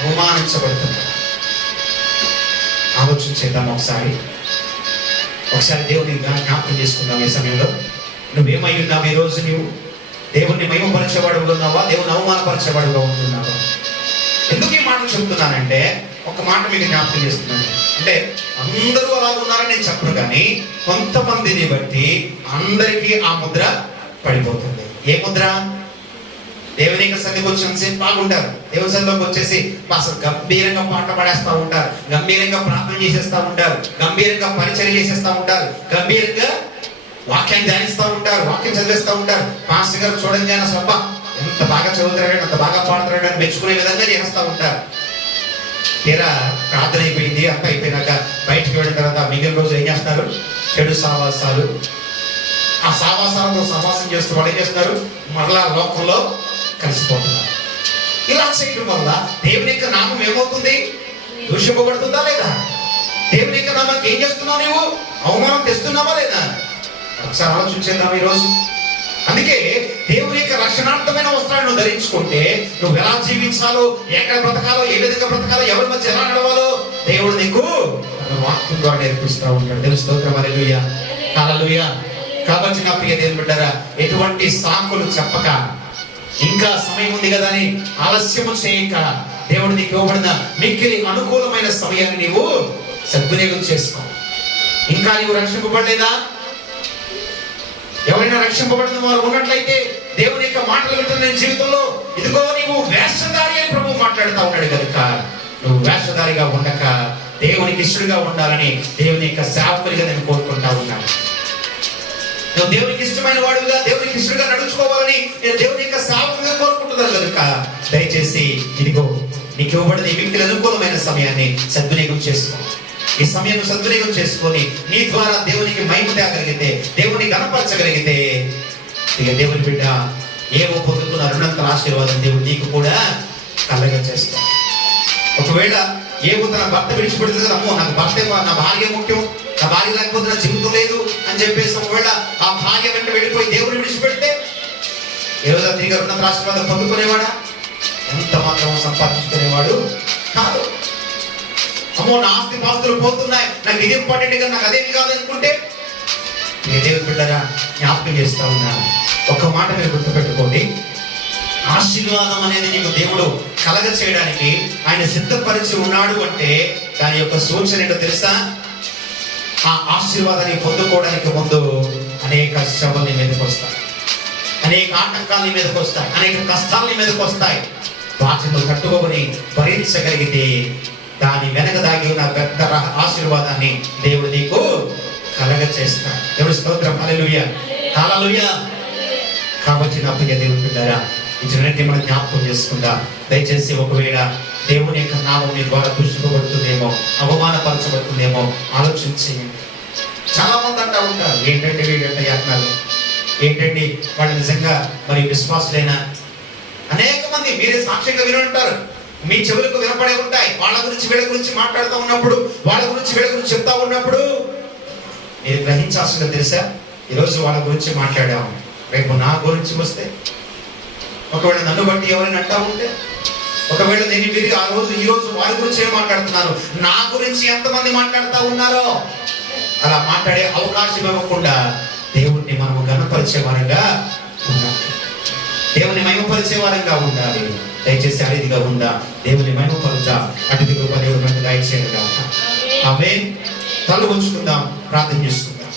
అవమానించబడుతున్నాడు. ఆలోచన చేద్దాం ఒకసారి దేవుని జ్ఞాపకం చేసుకుందాం. ఈ సమయంలో నువ్వేమై ఉన్నావు? ఈ రోజు నువ్వు దేవుణ్ణి మహిమపరిచేవాడుగా ఉన్నావా? దేవుని అవమానపరిచేవాడుగా ఉంటున్నావా? ఎందుకు ఈ మాట చెప్తున్నానంటే, ఒక మాట మీకు జ్ఞాపకం చేస్తున్నాను. అంటే అందరూ అలా ఉన్నారని నేను చెప్పను, కానీ కొంతమందిని బట్టి అందరికీ ఆ ముద్ర పడిపోతుంది. ఏ ముద్ర? దేవుని యొక్క సన్నిధికి వచ్చినంతసేపు బాగుంటారు, దేవుని సన్నిధిలోకి వచ్చేసి అసలు గంభీరంగా పాట పాడేస్తూ ఉంటారు, గంభీరంగా ప్రార్థన చేసేస్తూ ఉంటారు, గంభీరంగా పరిచయం చేసేస్తూ ఉంటారు, గంభీరంగా వాక్యాన్ని ధ్యానిస్తూ ఉంటారు, వాక్యం చదివేస్తూ ఉంటారు. పాస్టర్ గారు చూడంగానే అసలు అబ్బా ఎంత బాగా చదువుతాడు, అంత బాగా పాడుతాడు అని మెచ్చుకునే విధంగా చేస్తూ ఉంటారు. తీరా ప్రార్థన అయిపోయింది, అంతా అయిపోయినాక బయటికి వెళ్ళిన తర్వాత మిగిలిన రోజు ఏం చేస్తున్నారు? చెడు సావాసాలు. ఆ సావాసాలతో సమాసం చేస్తూ వాళ్ళు ఏం చేస్తున్నారు? మరలా లోకంలో కలిసిపోతున్నారు. ఇలా చేయడం వల్ల దేవుని యొక్క నామం ఏమవుతుంది? దూషింపబడుతుందా లేదా? దేవుని యొక్క నామానికి ఏం చేస్తున్నావు? నువ్వు అవమానం తెస్తున్నావా లేదా? ఒకసారి ఆలోచించేద్దాం ఈరోజు. అందుకే దేవుని యొక్క రక్షణార్థమైన వస్త్రాన్ని నువ్వు ధరించుకుంటే నువ్వు ఎలా జీవించాలో, ఎక్కడ బ్రతకాలో, ఏ విధంగా బ్రతకాలో, ఎవరి మధ్య ఎలా నడవాలో దేవుడు నీకు వాక్యం ద్వారా నేర్పిస్తూ ఉంటాడు. తెలుస్తోత్రం. హల్లెలూయా, హల్లెలూయా. కాబట్టి నా ప్రియ దేవుని బిడ్డలారా, ఎటువంటి సాకులు చెప్పక, ఇంకా సమయం ఉంది కదా అని ఆలస్యము చేయక, దేవుడు నీకు ఇవ్వబడిన మిక్కిలి అనుకూలమైన సమయాన్ని నీవు సద్వినియోగం చేసుకో. ఇంకా నీవు రక్షింపబడలేదా? ఎవరైనా రక్షింపబడిన వారు ఉన్నట్లయితే దేవుని యొక్క మాటలు వింటున్న జీవితంలో ఇదిగో నీవు వేషధారి అని ప్రభువు మాట్లాడుతూ ఉన్నాడు కనుక నువ్వు వేషధారిగా ఉండక దేవునికి ఇష్టడుగా ఉండాలని దేవుని యొక్క సేవకునిగా నేను కోరుకుంటా ఉన్నాను. నువ్వు దేవునికి ఇష్టమైన వాడుగా, దేవునికి ఇష్టడుగా నడుచుకోవాలని నేను దేవుని యొక్క సేవకునిగా కోరుకుంటున్నాను కనుక దయచేసి ఇదిగో నీకు ఇవ్వబడిన ఈ మిక్కిలి అనుకూలమైన సమయాన్ని సద్వినియోగం చేసుకో. ఈ సమయాన్ని సద్వినియోగం చేసుకొని నీ ద్వారా దేవునికి మహిమ తేగలిగితే, దేవుని గణపరచగలిగితే, ఇక దేవుని బిడ్డ ఏవో పొందుకున్న రుణంతర ఆశీర్వాదం దేవుడు నీకు కూడా కలగ చేస్తాడు. ఒకవేళ ఏవో తన భర్త విడిచిపెడుతుంది కదా, అమ్మో నాకు భర్త, నా భార్య ముఖ్యం, నా భార్య లేకపోతే నా జీవితం లేదు అని చెప్పేసి ఒకవేళ ఆ భార్య వెంట వెళ్ళిపోయి దేవుని విడిచిపెడితే ఏ రోజు తిరిగి రుణంతర ఆశీర్వాదం పొందుకునేవాడా? ఎంత మాత్రం సంపాదించుకునేవాడు కాదు. అమ్మో నా ఆస్తి పాస్తులు పోతున్నాయి, నాకు ఇది ఇంపార్టెంట్ కదా, నాకు అదేమి కాదు అనుకుంటే దేవుని బిడ్డరా జ్ఞాపకం చేస్తా ఉన్నాను. ఒక మాట మీరు గుర్తుపెట్టుకోండి, ఆశీర్వాదం అనేది నీకు దేవుడు కలగ చేయడానికి ఆయన సిద్ధపరిచి ఉన్నాడు అంటే దాని యొక్క సూచన ఏంటో తెలుసా? ఆ ఆశీర్వాదాన్ని పొందుకోవడానికి ముందు అనేక శ్రమలు నీ మీదకి వస్తాయి, అనేక ఆటంకాలు నీ మీదకి వస్తాయి, అనేక కష్టాలు నీ మీదకి వస్తాయి. వాటిని తట్టుకొని భరించగలిగితే దాని వెనక దాగి ఉన్న పెద్ద ఆశీర్వాదాన్ని దేవుడు నీకు కలగ చేస్తాడు. దేవుడి స్తోత్రం. హల్లెలూయా, హల్లెలూయా. కాబట్టి నా ప్రియ దేవుని బిడ్డలారా, ఇచ్చినట్టు మనం జ్ఞాపకం చేసుకుందా. దయచేసి ఒకవేళ దేవుని యొక్క నామం నీ ద్వారా దూషింపబడుతుందేమో, అవమానపరచబడుతుందేమో ఆలోచించి. చాలా మంది అంటూ ఉంటారు, ఏంటంటే వీళ్ళంటే యత్నాలు, ఏంటండి వాళ్ళు నిజంగా మరి విశ్వాసులైనా? అనేక మంది మీరే సాక్ష్యంగా విని ఉంటారు, మీ చెవులకు వినపడే ఉంటాయి. వాళ్ళ గురించి వీళ్ళ గురించి మాట్లాడుతూ ఉన్నప్పుడు, వాళ్ళ గురించి వీళ్ళ గురించి చెప్తా ఉన్నప్పుడు మీరు గ్రహించాల్సిందో తెలుసా? ఈరోజు వాళ్ళ గురించి మాట్లాడాము, రేపు నా గురించి వస్తే, ఒకవేళ నన్ను బట్టి ఎవరైనా అంటా ఉంటే, ఒకవేళ నేను మీరు ఆ రోజు ఈ రోజు వారి గురించి ఏం మాట్లాడుతున్నాను, నా గురించి ఎంతమంది మాట్లాడుతూ ఉన్నారో అలా మాట్లాడే అవకాశం ఇవ్వకుండా దేవుణ్ణి మనము ఘనపరిచే వారంగా ఉండాలి, దేవుని మహిమపరిచే వారంగా ఉండాలి. దయచేసి అడిదిగా ఉందా, దేవుని మహిమపరుద్దా, అతిథి కృప దేవుడు మనకు దయచేయగా. ఆమేన్. తల్లు ఉంచుకుందాం, ప్రార్థన చేసుకుందాం.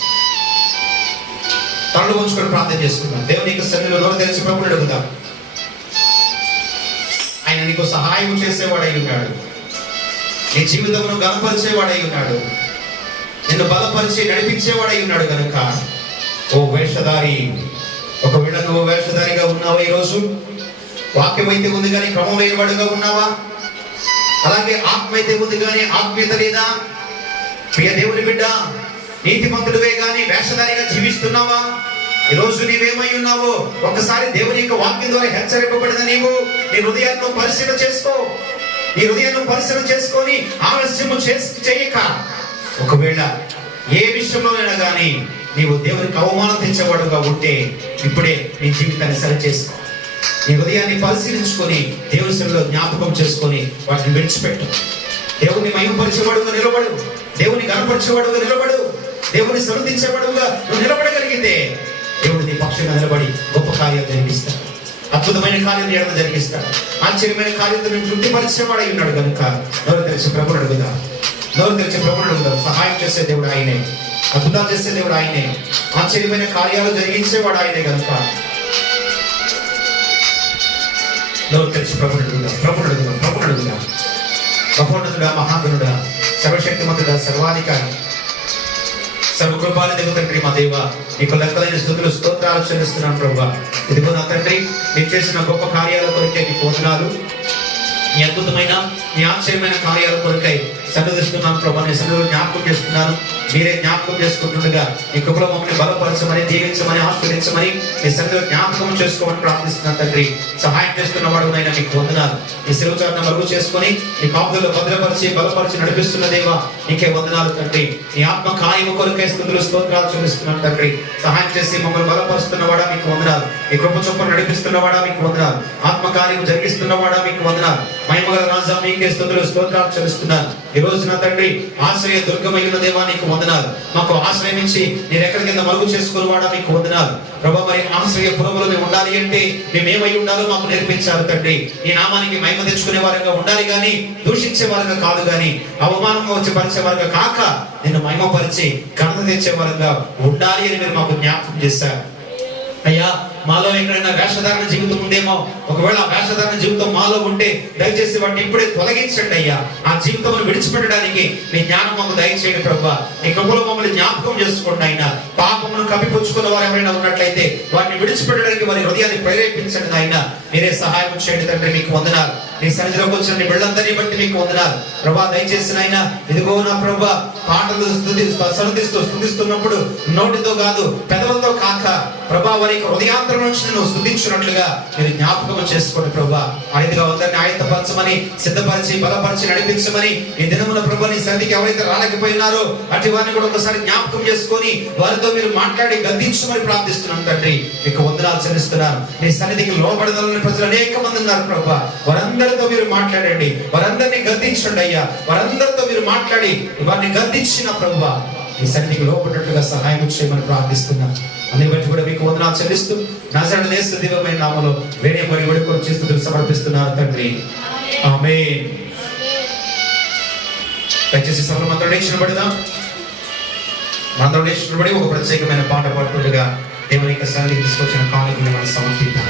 తల్లు ఉంచుకొని ప్రార్థన చేసుకుందాం. దేవుని యొక్క సన్నిధిలో నోరు తెరిచి ప్రభువుని అడుగుదాం. ఆయన నీకు సహాయం చేసేవాడై ఉన్నాడు, నీ జీవితమును గణపరిచేవాడై ఉన్నాడు, నిన్ను బలపరిచి నడిపించేవాడై ఉన్నాడు కనుక ఓ వేషధారి, ఒకవేళ నువ్వు వేషధారిగా ఉన్నావా, ఈరోజు వాక్యం అయితే ఉంది కానీ క్రమం లేనివాడుగా ఉన్నావా? అలాగే ఆత్మ అయితే ఉంది కానీ ఆత్మీయత లేదా? ప్రియ దేవుని బిడ్డ, నీతిమంతుడివే కానీ వేషధారిగా జీవిస్తున్నావా? ఈరోజు నీవేమై ఉన్నావో ఒకసారి దేవుని యొక్క వాక్యం ద్వారా హెచ్చరింపబడిన నీవు నీ హృదయాన్ని పరిశీలన చేసుకో. నీ హృదయాన్ని పరిశీలన చేసుకొని ఆలస్యము చేయక, ఒకవేళ ఏ విషయంలోనైనా కానీ నీవు దేవునికి అవమానం తెచ్చేవాడుగా ఉంటే ఇప్పుడే నీ జీవితాన్ని సరి చేసుకో. నీ హృదయాన్ని పరిశీలించుకొని దేవుని సన్నిధిలో జ్ఞాపకం చేసుకొని వాటిని విడిచిపెట్టు. దేవుని మహిమపరిచేవాడుగా నిలబడు, దేవుని గణపరిచేవాడుగా నిలబడు, దేవుని సన్నిధించేవాడుగా నువ్వు నిలబడగలిగితే దేవుడు నీ పక్షంగా నిలబడి గొప్ప కార్యాలు జరిగిస్తాడు, అద్భుతమైన కార్యాలు చేయడం జరిగిస్తాడు, ఆశ్చర్యమైన కార్యాలతో నేను తృప్తిపరిచేవాడై ఉన్నాడు కనుక నోరు తెరిచి ప్రభువుని అడుగుదా, నోరు తెరిచి ప్రభువుని అడుగుదా. సహాయం చేసే దేవుడు ఆయనే, అద్భుతాలు చేసే దేవుడు ఆయనే, ఆశ్చర్యమైన కార్యాలు జరిగించేవాడు ఆయనే కనుక నోరు తెరిచి ప్రభువుని అడుగుదా, ప్రభువుని అడుగుదా, ప్రభువుని అడుగుదా. మహోన్నతుడా, మహాగణుడా, సర్వశక్తిమంతుడా, సర్వాధికారి, సర్వకృపాలు దేవ తండ్రి, మా దేవ నీకు లెక్కలైన స్తుతులు స్తోత్రాలు చెల్లిస్తున్నాను ప్రభువా. ఇదిగో నా తండ్రి, మీరు చేసిన గొప్ప కార్యాల కొరకే నీకు వందనాలు. నీ అద్భుతమైన నీ ఆశ్చర్యమైన కార్యాల కొరకై సన్నిధిస్తున్నాను ప్రభా. నీ సన్నిధిలో జ్ఞాపకం చేస్తున్నాను. మీరే జ్ఞాపకం చేసుకుంటుండగా నీ కృపలో మమ్మల్ని బలపరచమని, దీవించమని, ఆశీర్వదించమని నీ సన్నిధిలో జ్ఞాపకం చేసుకోమని ప్రార్థిస్తున్నాను తండ్రి. సహాయం చేస్తున్న వాడు నైనా నీకు వందనాలు. నీ శిలువచారణ మరుగు చేసుకొని నీ కాపుదలో భద్రపరిచి బలపరిచి నడిపిస్తున్న దేవా నీకే వందనాలు తండ్రి. నీ ఆత్మ కార్యము కొరకై స్తుతులు స్తోత్రాలు చెల్లిస్తున్నాను తండ్రి. సహాయం చేసి మమ్మల్ని బలపరుస్తున్నవాడా మీకు వందనాలు. నీ కృప చొప్పున నడిపిస్తున్నవాడా మీకు వందనాలు. ఆత్మ కార్యము జరిగిస్తున్నవాడా మీకు వందనాలు. మహిమగల రాజా మీకే స్తుతులు స్తోత్రాలు చెల్లిస్తున్నాను. ఈ రోజు నా తండ్రి, ఆశ్రయ దుర్గమైన దేవా నీకు వందనాలు. మాకు ఆశ్రయించి నీ రెక్కల కింద మరుగు చేసుకుని వాడా మీకు వందనాలు ప్రభా. మరి ఆశ్రయ పురములో మేము ఉండాలి అంటే మేమేమై ఉండాలో మాకు నేర్పించారు తండ్రి. ఈ నామానికి మహిమ తెచ్చుకునే వారంగా ఉండాలి గాని దూషించే వారంగా కాదు, గాని అవమానంగా వచ్చి పరిచే వారంగా కాక నిన్ను మహిమపరిచి ఘనత తెచ్చే వారంగా ఉండాలి అని మీరు మాకు జ్ఞాపకం చేశారు అయ్యా. మాలో ఎక్కడైనా వేషధారణ జీవితం ఉందేమో, ఒకవేళ ఆ వేషధారణ జీవితం మాలో ఉంటే దయచేసి వాటిని ఇప్పుడే తొలగించండి అయ్యా. ఆ జీవితం విడిచిపెట్టడానికి మీ జ్ఞానం మాకు దయచేయండి ప్రభా. నీ కృపలో మమ్మల్ని జ్ఞాపకం చేసుకోండి ఆయన. పాపమును కప్పిపుచ్చుకున్న వారు ఎవరైనా ఉన్నట్లయితే వాటిని విడిచిపెట్టడానికి వారి హృదయాన్ని ప్రేరేపించండి ఆయన. మీరే సహాయం చేయండి తండ్రి. మీకు వందనాలు. నీ సన్నిధిలోకి వచ్చిన నీ బిడ్డలందరినీ బట్టి మీకు వందనాలు ప్రభా. దయచేసి నాయన ఇదిగో నా ప్రభా, పాటలు స్తుతిస్తున్నప్పుడు నోటితో కాదు పెదవులతో కాక ప్రభా వారి హృదయాంతరం నుంచి నువ్వు స్తుతించినట్లుగా మీరు జ్ఞాపకం చేసుకోండి ప్రభా. ఆయనగా అందరినీ ఆయత్తపరచమని, సిద్ధపరిచి, బలపరిచి, నడిపించమని ఈ దినమున ప్రభా నీ సన్నిధికి ఎవరైతే రాలేకపోయినారో అటు వారిని కూడా ఒకసారి జ్ఞాపకం చేసుకొని వారితో మీరు మాట్లాడి గద్దించమని ప్రార్థిస్తున్నాను తండ్రి. మీకు వందనాలు చెల్లిస్తున్నాను. నీ సన్నిధికి లోబడదలని ప్రజలు అనేక మంది ఉన్నారు ప్రభా. వారందరితో మీరు మాట్లాడండి, వారందరినీ గద్దించండి అయ్యా. వారందరితో మీరు మాట్లాడి వారిని గద్దించిన ప్రభా నీ సన్నిధికి లోపడినట్లుగా సహాయం చేయమని ప్రార్థిస్తున్నాను. అన్ని బట్టి కూడా మీకు వందనాలు చెల్లిస్తూ నజరేయుడైన యేసు దివ్యమైన నామములో వేరే మరి వేడుకొని చేస్తూ సమర్పిస్తున్నారు తండ్రి. ఆమేన్. దయచేసి సభలో మంత్రం నిలబడదాం. మంత్రం నిలబడి ఒక ప్రత్యేకమైన పాట పాడుతుండగా దేవుని యొక్క సన్నిధికి తీసుకొచ్చిన కానుకలు మనం సమర్పిద్దాం.